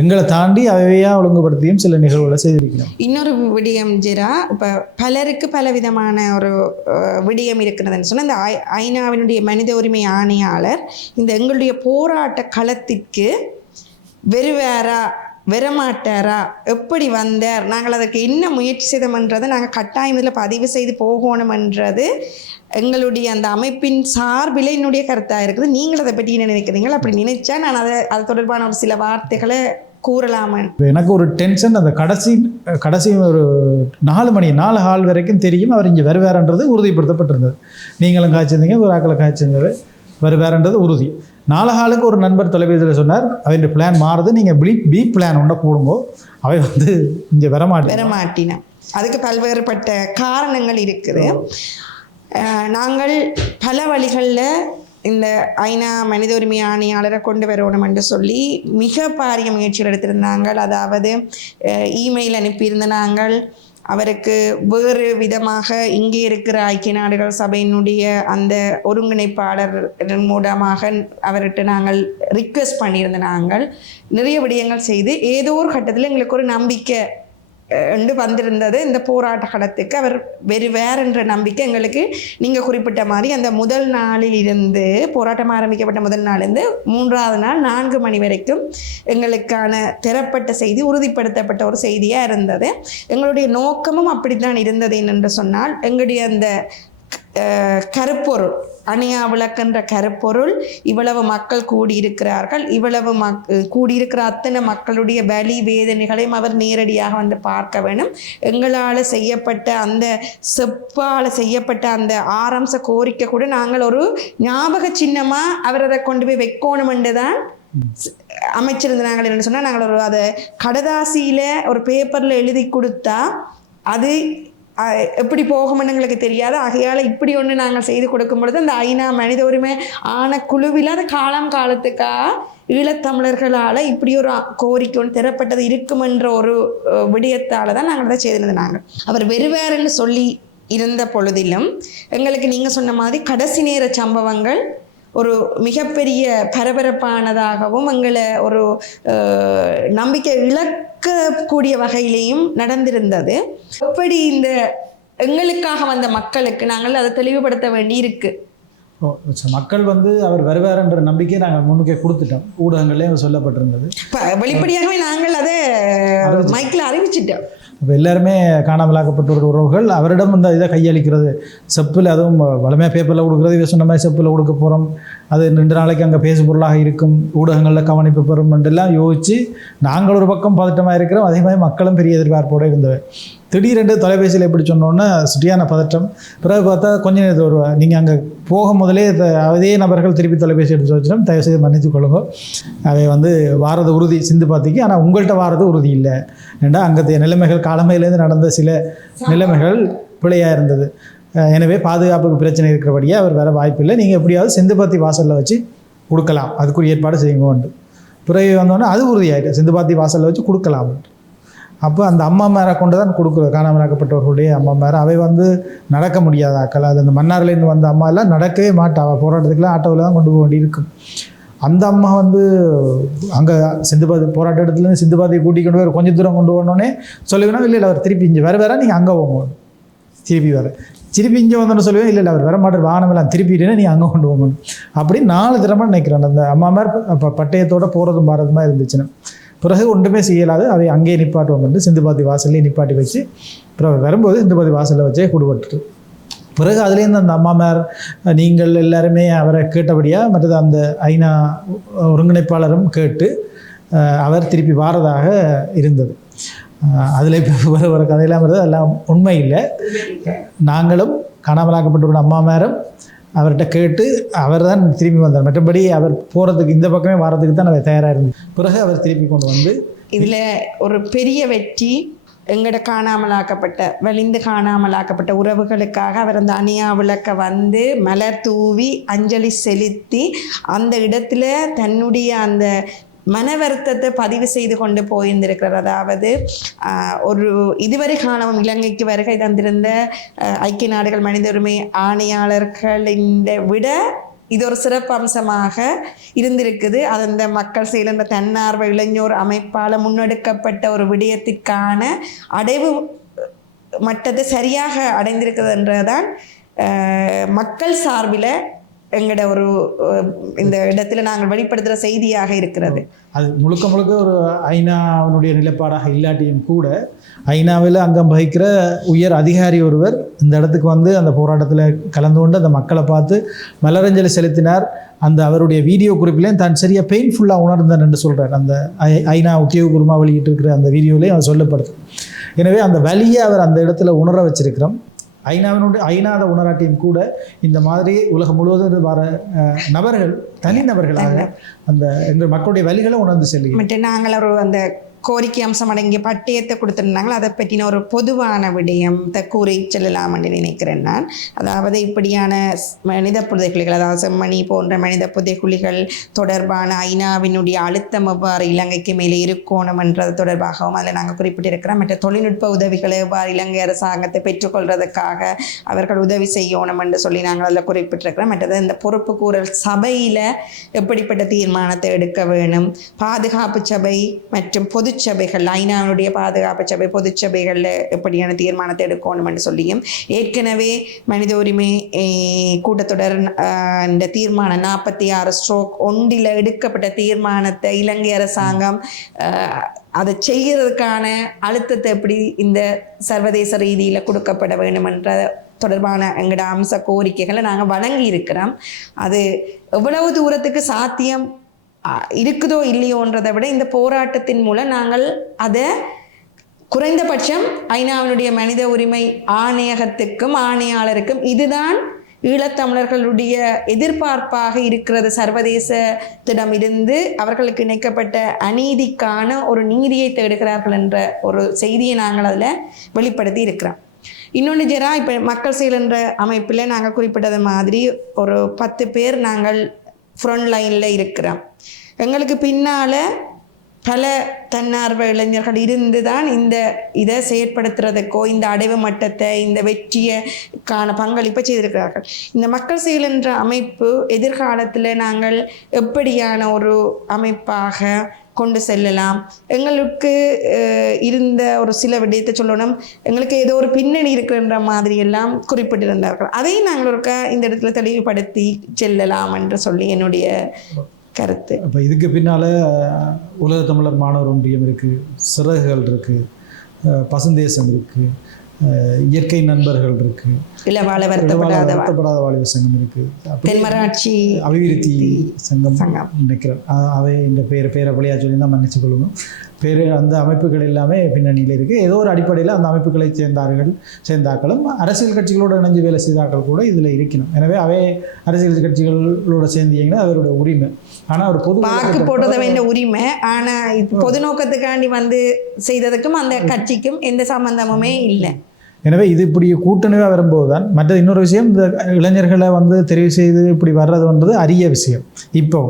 எங்களை தாண்டி அவையா ஒழுங்குபடுத்தியும் சில நிகழ்வுகளை செய்திருக்கிறோம். இன்னொரு விடயம் ஜெரா, இப்போ பலருக்கு பல விதமான ஒரு விடயம் இருக்கிறதுன்னு சொன்னால், இந்த ஐநாவினுடைய மனித உரிமை ஆணையாளர் இந்த எங்களுடைய போராட்ட களத்திற்கு வெறுவாரா வரமாட்டாரா, எப்படி வந்தார், நாங்கள் அதற்கு என்ன முயற்சி செய்தோம்ன்றதை நாங்கள் கட்டாயம் இதில் பதிவு செய்து போகணுமன்றது எங்களுடைய அந்த அமைப்பின் சார்பில் என்னுடைய கருத்தாக இருக்குது. நீங்கள் அதை பற்றி என்ன நினைக்கிறீங்களா? அப்படி நினைச்சா நான் அது தொடர்பான ஒரு சில வார்த்தைகளை கூறலாமா? எனக்கு ஒரு டென்ஷன், அந்த கடைசி ஒரு 4 மணி 4 ஹால் வரைக்கும் தெரியும் அவர் இங்கே வருவாருன்றது உறுதிப்படுத்தப்பட்டிருந்தது. நீங்களும் காய்ச்சிருந்தீங்க, ஒரு ஆக்களை காய்ச்சிருந்தது, வருவாருன்றது உறுதி. 4 ஹாலுக்கு ஒரு நண்பர் தொலைபேசியில் சொன்னார், அவருடைய பிளான் மாறுது, நீங்கள் பி பிளான் ஒன்றை போடுங்க, அவை வந்து இங்கே வரமாட்டினா. அதுக்கு பல்வேறுபட்ட காரணங்கள் இருக்குது. நாங்கள் பல வழிகளில் இந்த ஐநா மனித உரிமை ஆணையாளரை கொண்டு வரணும் என்று சொல்லி மிக பாரிய முயற்சிகள் எடுத்திருந்தாங்க. அதாவது இமெயில் அனுப்பியிருந்த நாங்கள், அவருக்கு வேறு விதமாக இங்கே இருக்கிற ஐக்கிய நாடுகள் சபையினுடைய அந்த ஒருங்கிணைப்பாளர் மூலமாக அவர்கிட்ட நாங்கள் ரிக்வெஸ்ட் பண்ணியிருந்த நாங்கள் நிறைய விடயங்கள் செய்து ஏதோ ஒரு கட்டத்தில் எங்களுக்கு ஒரு நம்பிக்கை வந்திருந்தது. இந்த போராட்ட களத்துக்கு அவர் வேற என்ற நம்பிக்கை எங்களுக்கு நீங்கள் குறிப்பிட்ட மாதிரி அந்த முதல் நாளில் இருந்து போராட்டம் ஆரம்பிக்கப்பட்ட முதல் நாளிலிருந்து 3ஆவது நாள் 4 மணி வரைக்கும் எங்களுக்கான தரப்பட்ட செய்தி உறுதிப்படுத்தப்பட்ட ஒரு செய்தியாக இருந்தது. எங்களுடைய நோக்கமும் அப்படித்தான் இருந்தது என்று சொன்னால் எங்களுடைய அந்த கருப்பொருள் அணையா விளக்குன்ற கருப்பொருள் இவ்வளவு மக்கள் கூடியிருக்கிறார்கள், இவ்வளவு கூடியிருக்கிற அத்தனை மக்களுடைய வலி வேதனைகளையும் அவர் நேரடியாக வந்து பார்க்க வேண்டும். எங்களால் செய்யப்பட்ட அந்த செப்பால் செய்யப்பட்ட அந்த ஆரம்ப கோரிக்கை கூட நாங்கள் ஒரு ஞாபக சின்னமாக அவர் அதை கொண்டு போய் வைக்கணும் என்று தான் அமைச்சிருந்த. நாங்கள் என்ன சொன்னால் நாங்கள் ஒரு அதை கடதாசியில் ஒரு பேப்பரில் எழுதி கொடுத்தா அது எப்படி போகும்னு எங்களுக்கு தெரியாது. ஆகையால் இப்படி ஒன்று நாங்கள் செய்து கொடுக்கும் பொழுது அந்த ஐநா மனித உரிமை குழுவில் அது காலத்துக்காக ஈழத்தமிழர்களால் இப்படி ஒரு கோரிக்கை ஒன்று தரப்பட்டது இருக்குமென்ற ஒரு விடயத்தால் தான் நாங்கள் அதை செய்திருந்தோம். நாங்கள் அவர் வெறுவேறுன்னு சொல்லி இருந்த பொழுதிலும் எங்களுக்கு நீங்கள் சொன்ன மாதிரி கடைசி நேர சம்பவங்கள் ஒரு மிகப்பெரிய பரபரப்பானதாகவும் எங்களை ஒரு நம்பிக்கை இழக்கக்கூடிய வகையிலையும் நடந்திருந்தது. எப்படி இந்த எங்களுக்காக வந்த மக்களுக்கு நாங்கள் அதை தெளிவுபடுத்த வேண்டி இருக்கு. மக்கள் வந்து அவர் வருவார்ன்ற நம்பிக்கையை நாங்கள் முன்னுக்கே கொடுத்துட்டோம். ஊடகங்கள்லேயும் சொல்லப்பட்டிருந்தது. வெளிப்படையாகவே நாங்கள் அதை மைக்கில் அறிவிச்சிட்டோம். இப்போ எல்லாருமே காணாமலாக்கப்பட்ட உறவுகள் அவரிடம் இந்த இதை கையளிக்கிறது செப்பில், அதுவும் வளமையாக பேப்பரில் கொடுக்குறது, இதை சொன்ன மாதிரி செப்பில் கொடுக்க போகிறோம், அது 2 நாளைக்கு அங்கே பேசு பொருளாக இருக்கும், ஊடகங்களில் கவனிப்பு பெறும் என்றெல்லாம் யோசித்து நாங்கள் ஒரு பக்கம் பதட்டமாக இருக்கிறோம். அதே மாதிரி மக்களும் பெரிய எதிர்பார்ப்போடு இருந்தவர். திடீரென்று தொலைபேசியில் எப்படி சொன்னோன்னா சரியான பதட்டம். பிறகு பார்த்தா கொஞ்சம் நேரத்தில் வருவா, நீங்கள் அங்கே போக முதலே அதே நபர்கள் திருப்பி தொலைபேசி எடுத்து வச்சிடும், தயவுசெய்து மன்னித்து கொள்ளுங்க, அவை வந்து வாரது உறுதி சிந்து பார்த்திக்கு, ஆனால் உங்கள்கிட்ட வாரது உறுதி இல்லை. ஏன்னா அங்கே நிலைமைகள் காலமையிலேருந்து நடந்த சில நிலைமைகள் பிழையாக இருந்தது. எனவே பாதுகாப்புக்கு பிரச்சனை இருக்கிறபடியே அவர் வேறு வாய்ப்பில்லை, நீங்கள் எப்படியாவது சிந்துபாத்தி வாசலில் வச்சு கொடுக்கலாம், அதுக்குரிய ஏற்பாடு செய்யுங்க. பிறகு வந்தோடனே அது உறுதியாயிட்டு சிந்துபாத்தி வாசலில் வச்சு கொடுக்கலாம். அப்போ அந்த அம்மா மேரை கொண்டு தான் கொடுக்குறோம், காணாமலாக்கப்பட்டவர்களுடைய அம்மா மேரை. அவை வந்து நடக்க முடியாத ஆக்கள், அது அந்த மன்னார்லேருந்து வந்த அம்மா எல்லாம் நடக்கவே மாட்டாள், போராட்டத்துக்குலாம் ஆட்டோவில் தான் கொண்டு போக வேண்டியிருக்கும். அந்த அம்மா வந்து அங்கே சிந்துபாத்தி போராட்ட இடத்துலேருந்து சிந்துபாத்தியை கூட்டிக் கொண்டு போய் கொஞ்சம் தூரம் கொண்டு போனோடனே சொல்லுவேன்னா இல்லை அவர் திருப்பி இங்கே வேறு நீங்கள் அங்கே போங்க, திருப்பி இங்கே வந்தோன்னு சொல்லுவேன், இல்லை அவர் வர மாட்டார், வாகனம் எல்லாம் திருப்பிட்டேன்னா நீ அங்கே கொண்டு போகணும். அப்படி 4 தரமாக நினைக்கிறேன். அந்த அம்மா மேலே பட்டயத்தோடு போகிறதும் பாரதுமா இருந்துச்சுன்னு. பிறகு ஒன்றுமே செய்யலாது, அவை அங்கேயே நிப்பாட்டுவோம் என்று சிந்துபாத்தி வாசல்லே நிப்பாட்டி வச்சு பிறகு வரும்போது சிந்துபாத்தி வாசலில் வச்சே கூடுபட்டு. பிறகு அதுலேருந்து அந்த அம்மா மேர் நீங்கள் எல்லாருமே அவரை கேட்டபடியாக மற்றது அந்த ஐநா ஒருங்கிணைப்பாளரும் கேட்டு அவர் திருப்பி வாரதாக இருந்தது. அதில் இப்போ வர கதையெல்லாம் வருது, அதெல்லாம் உண்மை இல்லை. நாங்களும் காணாமலாக்கப்பட்ட அம்மா மேரும் அவர்கிட்ட கேட்டு அவர் தான் திரும்பி வந்தார். மற்றபடி அவர் போகிறதுக்கு இந்த பக்கமே வாரத்துக்கு தான் அவர் தயாராக இருந்தது. பிறகு அவர் திருப்பி கொண்டு வந்து இதில் ஒரு பெரிய வெற்றி எங்கட காணாமலாக்கப்பட்ட வலிந்து காணாமலாக்கப்பட்ட உறவுகளுக்காக அவர் அந்த அணையா விளக்க வந்து மலர் தூவி அஞ்சலி செலுத்தி அந்த இடத்துல தன்னுடைய அந்த மன வருத்தத்தை பதிவு செய்து கொண்டு போயிருந்திருக்கிறார். அதாவது ஒரு இதுவரை காணவும் இலங்கைக்கு வருகை தந்திருந்த ஐக்கிய நாடுகள் மனித உரிமை ஆணையாளர்களின் விட இது ஒரு சிறப்பு அம்சமாக இருந்திருக்குது. அது அந்த மக்கள் செயலன்ற தன்னார்வ இளைஞர் அமைப்பால் முன்னெடுக்கப்பட்ட ஒரு விடயத்திற்கான அடைவு மட்டத்தை சரியாக அடைந்திருக்குதுன்றதான் மக்கள் சார்பில் எங்களோட ஒரு இந்த இடத்துல நாங்கள் வெளிப்படுத்துகிற செய்தியாக இருக்கிறது. அது முழுக்க ஒரு ஐநாவினுடைய நிலைப்பாடாக இல்லாட்டியும் கூட ஐநாவில் அங்கம் வகிக்கிற உயர் அதிகாரி ஒருவர் இந்த இடத்துக்கு வந்து அந்த போராட்டத்தில் கலந்து கொண்டு அந்த மக்களை பார்த்து மலரஞ்சலி செலுத்தினார். அந்த அவருடைய வீடியோ குறிப்பிலையும் தான் சரியாக பெயின்ஃபுல்லாக உணர்ந்தார் என்று சொல்கிறார். அந்த ஐநா உத்தியோகபூர்வமாக வெளியிட்டு இருக்கிற அந்த வீடியோலையும் அவர் சொல்லப்படுது. எனவே அந்த வலியை அவர் அந்த இடத்துல உணர வச்சிருக்கிறோம். ஐநாத உணராட்டியும் கூட இந்த மாதிரி உலகம் முழுவதும் வர நபர்கள் தனிநபர்களாக அந்த எங்கள் மக்களுடைய வழிகளை உணர்ந்து செல்லுங்கள். நாங்கள் ஒரு அந்த கோரிக்கை அம்சம் அடங்கிய பட்டயத்தை கொடுத்துருந்தாங்க. அதை பற்றின ஒரு பொதுவான விடயத்தை கூறி செல்லலாம் என்று நினைக்கிறேன் நான். அதாவது இப்படியான மனித புதைக்குழிகள், அதாவது செம்மணி போன்ற மனித புதைக்குழிகள் தொடர்பான ஐநாவினுடைய அழுத்தம் எவ்வாறு இலங்கைக்கு மேலே இருக்கணும் என்றது தொடர்பாகவும் அதில் நாங்கள் குறிப்பிட்டிருக்கிறோம். மற்ற தொழில்நுட்ப உதவிகளை எவ்வாறு இலங்கை அரசாங்கத்தை பெற்றுக்கொள்வதற்காக அவர்கள் உதவி செய்யணும் என்று சொல்லி நாங்கள் அதில் குறிப்பிட்டிருக்கிறோம். மற்றது இந்த பொறுப்பு கூறல் சபையில் எப்படிப்பட்ட தீர்மானத்தை எடுக்க வேணும், பாதுகாப்பு சபை மற்றும் பொது சபைகள், ஐநாவுடைய பாதுகாப்பு சபை பொது சபைகளில் எப்படியான தீர்மானத்தை எடுக்கணும் என்று சொல்லியும், ஏற்கனவே மனித உரிமை கூட்டத்தொடர் இந்த தீர்மானம் 46/1 எடுக்கப்பட்ட தீர்மானத்தை இலங்கை அரசாங்கம் அதை செய்கிறதுக்கான அழுத்தத்தை எப்படி இந்த சர்வதேச ரீதியில் கொடுக்கப்பட வேண்டும் என்ற தொடர்பான எங்களோட அம்ச கோரிக்கைகளை நாங்கள் வழங்கி இருக்கிறோம். அது எவ்வளவு தூரத்துக்கு சாத்தியம் இருக்குதோ இல்லையோன்றதை விட இந்த போராட்டத்தின் மூலம் நாங்கள் அதை குறைந்தபட்சம் ஐநாவினுடைய மனித உரிமை ஆணையகத்துக்கும் ஆணையாளருக்கும் இதுதான் ஈழத்தமிழர்களுடைய எதிர்பார்ப்பாக இருக்கிறது, சர்வதேசத்திடமிருந்து அவர்களுக்கு இணைக்கப்பட்ட அநீதிக்கான ஒரு நீதியை தேடுகிறார்கள் என்ற ஒரு செய்தியை நாங்கள் அதில் வெளிப்படுத்தி இருக்கிறோம். இன்னொன்று ஜெரா, இப்போ மக்கள் செயல் என்ற அமைப்பில் நாங்கள் குறிப்பிட்டது மாதிரி ஒரு 10 பேர் நாங்கள் ஃப்ரண்ட் லைனில் இருக்கிறோம். எங்களுக்கு பின்னால் பல தன்னார்வ இளைஞர்கள் இருந்து தான் இதை செயற்படுத்துறதுக்கோ இந்த அடைவு மட்டத்தை இந்த வெற்றியக்கான பங்களிப்பை செய்திருக்கிறார்கள். இந்த மக்கள் செயல் என்ற அமைப்பு எதிர்காலத்தில் நாங்கள் எப்படியான ஒரு அமைப்பாக கொண்டு செல்லலாம், எங்களுக்கு இருந்த ஒரு சில விடயத்தை சொல்லணும், எங்களுக்கு ஏதோ ஒரு பின்னணி இருக்குன்ற மாதிரி எல்லாம் குறிப்பிட்டிருந்தார்கள். அதையும் நாங்கள் ஒரு இந்த இடத்துல தெளிவுபடுத்தி செல்லலாம் என்று சொல்லி என்னுடைய கருத்து. இப்போ இதுக்கு பின்னால் உலக தமிழர் மாணவர் ஒன்றியம் இருக்குது, சிறகுகள் இருக்குது, பசுந்தேசம் இருக்குது, இயற்கை நண்பர்கள் இருக்குது, வருத்தப்படாத வாலிபர் சங்கம் இருக்குது, தென்மராட்சி அபிவிருத்தி சங்கம் நினைக்கிறேன். அவை இந்த பேரை வழியாக சொல்லி தான் மன்னிச்சு கொள்ளுங்க. அந்த அமைப்புகள் எல்லாமே பின்னணியில் இருக்குது. ஏதோ ஒரு அடிப்படையில் அந்த அமைப்புகளை சேர்ந்தாக்களும் அரசியல் கட்சிகளோடு இணைஞ்சு வேலை செய்தாக்கள் கூட இதில் இருக்கணும். எனவே அவை அரசியல் கட்சிகளோட சேர்ந்தீங்கன்னா அவருடைய உரிமை. ஆனால் ஒரு பொது வாக்கு போடுறத வேண்டிய உரிமை. ஆனால் இப்போ பொது நோக்கத்துக்காண்டி செய்ததுக்கும் அந்த கட்சிக்கும் எந்த சம்பந்தமுமே இல்லை. எனவே இது இப்படி கூட்டணியாக வரும்போது தான் மற்ற இன்னொரு விஷயம், இந்த இளைஞர்களை தெரிவு செய்து இப்படி வர்றதுன்றது அரிய விஷயம். இப்போ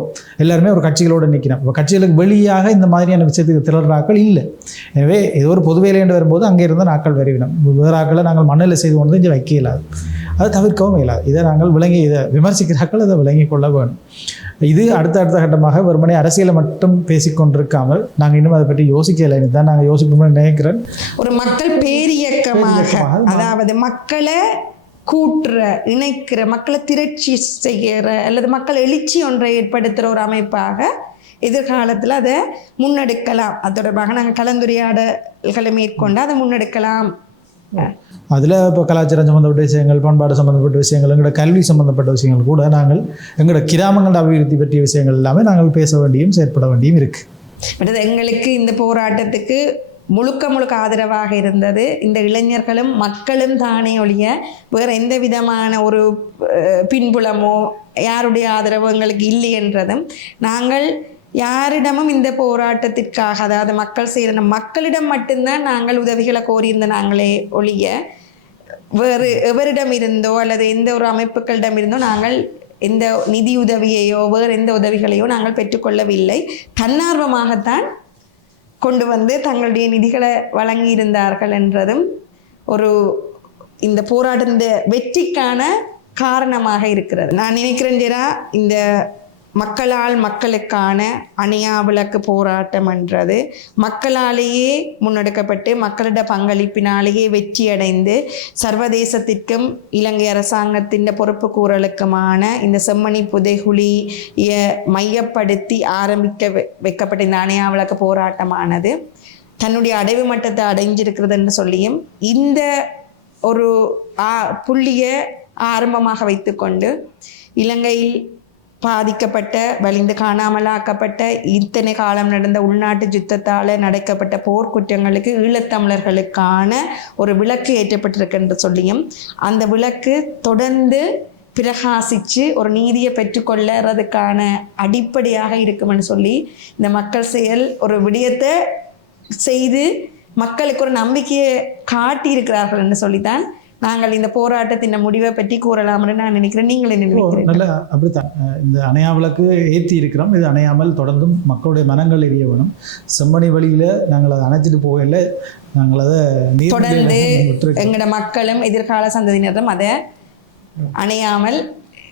எல்லாருமே ஒரு கட்சிகளோடு நிற்கிறோம். இப்போ கட்சிகளுக்கு வெளியாக இந்த மாதிரியான விஷயத்துக்கு திரள்றாக்கள் இல்லை. எனவே ஏதோ ஒரு பொது வேலையென்று வரும்போது அங்கே இருந்தால் நாட்கள் வருவினோம். வேறு ஆக்களை நாங்கள் மண்ணில் செய்து கொண்டு இங்கே வைக்க இயலாது, அதை தவிர்க்கவும் இயலாது. இதை நாங்கள் இதை விமர்சிக்கிறாக்கள் அதை விளங்கி கொள்ள வேணும். இது அடுத்த கட்டமாக வெறுமனே அரசியலை மட்டும் பேசிக்கொண்டிருக்காமல் நாங்கள் இன்னும் அதை பற்றி யோசிக்கலை தான் நாங்கள் யோசிப்போம்னு நினைக்கிறேன். ஒரு மக்கள் பேரியக்கமாக, அதாவது மக்களை கூட்டுற, இணைக்கிற, மக்களை திரட்சி செய்கிற அல்லது மக்கள் எழுச்சி ஒன்றை ஏற்படுத்துகிற ஒரு அமைப்பாக எதிர்காலத்தில் அதை முன்னெடுக்கலாம். அது தொடர்பாக நாங்கள் கலந்துரையாடல்களை மேற்கொண்டு அதை முன்னெடுக்கலாம். அதில் இப்போ கலாச்சாரம் சம்மந்தப்பட்ட விஷயங்கள், பண்பாடு சம்மந்தப்பட்ட விஷயங்கள், எங்களோட கல்வி சம்மந்தப்பட்ட விஷயங்கள் கூட நாங்கள் எங்களோட கிராமங்களோட அபிவிருத்தி பற்றிய விஷயங்கள் எல்லாமே நாங்கள் பேச வேண்டியும் செயற்பட வேண்டியும் இருக்குது. எங்களுக்கு இந்த போராட்டத்துக்கு முழுக்க ஆதரவாக இருந்தது இந்த இளைஞர்களும் மக்களும் தானே ஒழிய வேறு எந்த விதமான ஒரு பின்புலமோ யாருடைய ஆதரவோ எங்களுக்கு இல்லை என்றதும், நாங்கள் யாரிடமும் இந்த போராட்டத்திற்காக, அதாவது மக்கள் செய்கிற மக்களிடம் மட்டும்தான் நாங்கள் உதவிகளை கோரியிருந்த நாங்களே ஒழிய வேறு எவரிடம் இருந்தோ அல்லது எந்த ஒரு அமைப்புகளிடம் இருந்தோ நாங்கள் எந்த நிதி உதவியையோ வேறு எந்த உதவிகளையோ நாங்கள் பெற்றுக்கொள்ளவில்லை. தன்னார்வமாகத்தான் கொண்டு தங்களுடைய நிதிகளை வழங்கியிருந்தார்கள் என்றதும் ஒரு இந்த போராட்ட இந்த வெற்றிக்கான காரணமாக இருக்கிறது. நான் நினைக்கிறேன் ஜெரா, இந்த மக்களால் மக்களுக்கான அணையா விளக்கு போராட்டம் என்றது மக்களாலேயே முன்னெடுக்கப்பட்டு மக்களிட பங்களிப்பினாலேயே வெற்றியடைந்து சர்வதேசத்திற்கும் இலங்கை அரசாங்கத்தின் பொறுப்பு கூறலுக்குமான இந்த செம்மணி புதைகுழியை மையப்படுத்தி வைக்கப்பட்ட இந்த அணையா விளக்கு போராட்டமானது தன்னுடைய அடைவு மட்டத்தை அடைஞ்சிருக்கிறது என்று சொல்லியும் இந்த ஒரு புள்ளியை ஆரம்பமாக வைத்துக்கொண்டு இலங்கையில் பாதிக்கப்பட்ட, வலிந்து காணாமலாக்கப்பட்ட, இத்தனை காலம் நடந்த உள்நாட்டு யுத்தத்தால் நடக்கப்பட்ட போர்க்குற்றங்களுக்கு ஈழத்தமிழர்களுக்கான ஒரு விளக்கு ஏற்றப்பட்டிருக்கு என்று சொல்லியும் அந்த விளக்கு தொடர்ந்து பிரகாசித்து ஒரு நீதியை பெற்றுக்கொள்ளறதுக்கான அடிப்படையாக இருக்குமென்னு சொல்லி இந்த மக்கள் செயல் ஒரு விடயத்தை செய்து மக்களுக்கு ஒரு நம்பிக்கையை காட்டியிருக்கிறார்கள் என்று சொல்லித்தான் நாங்கள் இந்த போராட்டத்தின் முடிவை பற்றி கூறலாம்னு நான் நினைக்கிறேன். நீங்கள் என்ன நினைக்கிறீங்க? நல்ல அப்படித்தான் இந்த அணையா விளக்கு ஏற்றி இருக்கிறோம். இது அணையாமல் தொடர்ந்தும் மக்களுடைய மனங்கள் எரிய வேணும். செம்மணி வழியில் நாங்கள் அதை அணைச்சிட்டு போகல, நாங்கள் அதை தொடர்ந்து எங்களோட மக்களும் எதிர்கால சந்ததியினரும் அதை அணையாமல்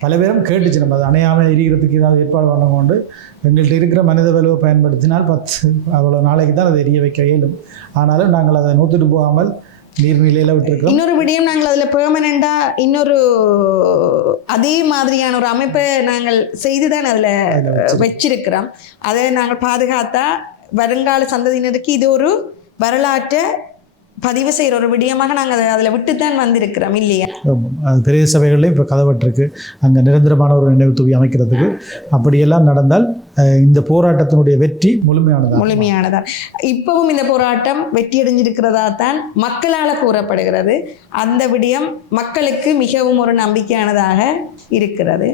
பல பேரும் கேட்டுச்சு, நம்ம அதை அணையாமல் எரிகிறதுக்கு ஏதாவது ஏற்பாடு பண்ண கொண்டு எங்கள்கிட்ட இருக்கிற மனித வலுவை பயன்படுத்தினால் 10 அவ்வளோ நாளைக்கு தான் அதை எரிய வைக்க இயலும். ஆனாலும் நாங்கள் அதை நூற்றிட்டு போகாமல் நீர்நிலையில் விட்டுருக்கோம். இன்னொரு விடயம், நாங்கள் அதில் பெர்மனண்டாக இன்னொரு அதே மாதிரியான ஒரு அமைப்பை நாங்கள் செய்து தான் அதில் வச்சிருக்கிறோம். அதை நாங்கள் பாதுகாத்தா வருங்கால சந்ததியினருக்கு இது ஒரு வரலாற்றை பதிவு செய்கிற ஒரு விடயமாக நாங்கள் அதை அதில் விட்டு தான் வந்திருக்கிறோம் இல்லையா? பெரிய சபைகள்லேயும் இப்போ கதவற்றிருக்கு அங்கே நிரந்தரமான ஒரு நினைவு தூவி அமைக்கிறதுக்கு. அப்படியெல்லாம் நடந்தால் இந்த போராட்டத்தினுடைய வெற்றி முழுமையானதா. இப்பவும் இந்த போராட்டம் வெற்றியடைஞ்சிருக்கிறதா தான் மக்களால் கூறப்படுகிறது. அந்த விடயம் மக்களுக்கு மிகவும் ஒரு நம்பிக்கையானதாக இருக்கிறது.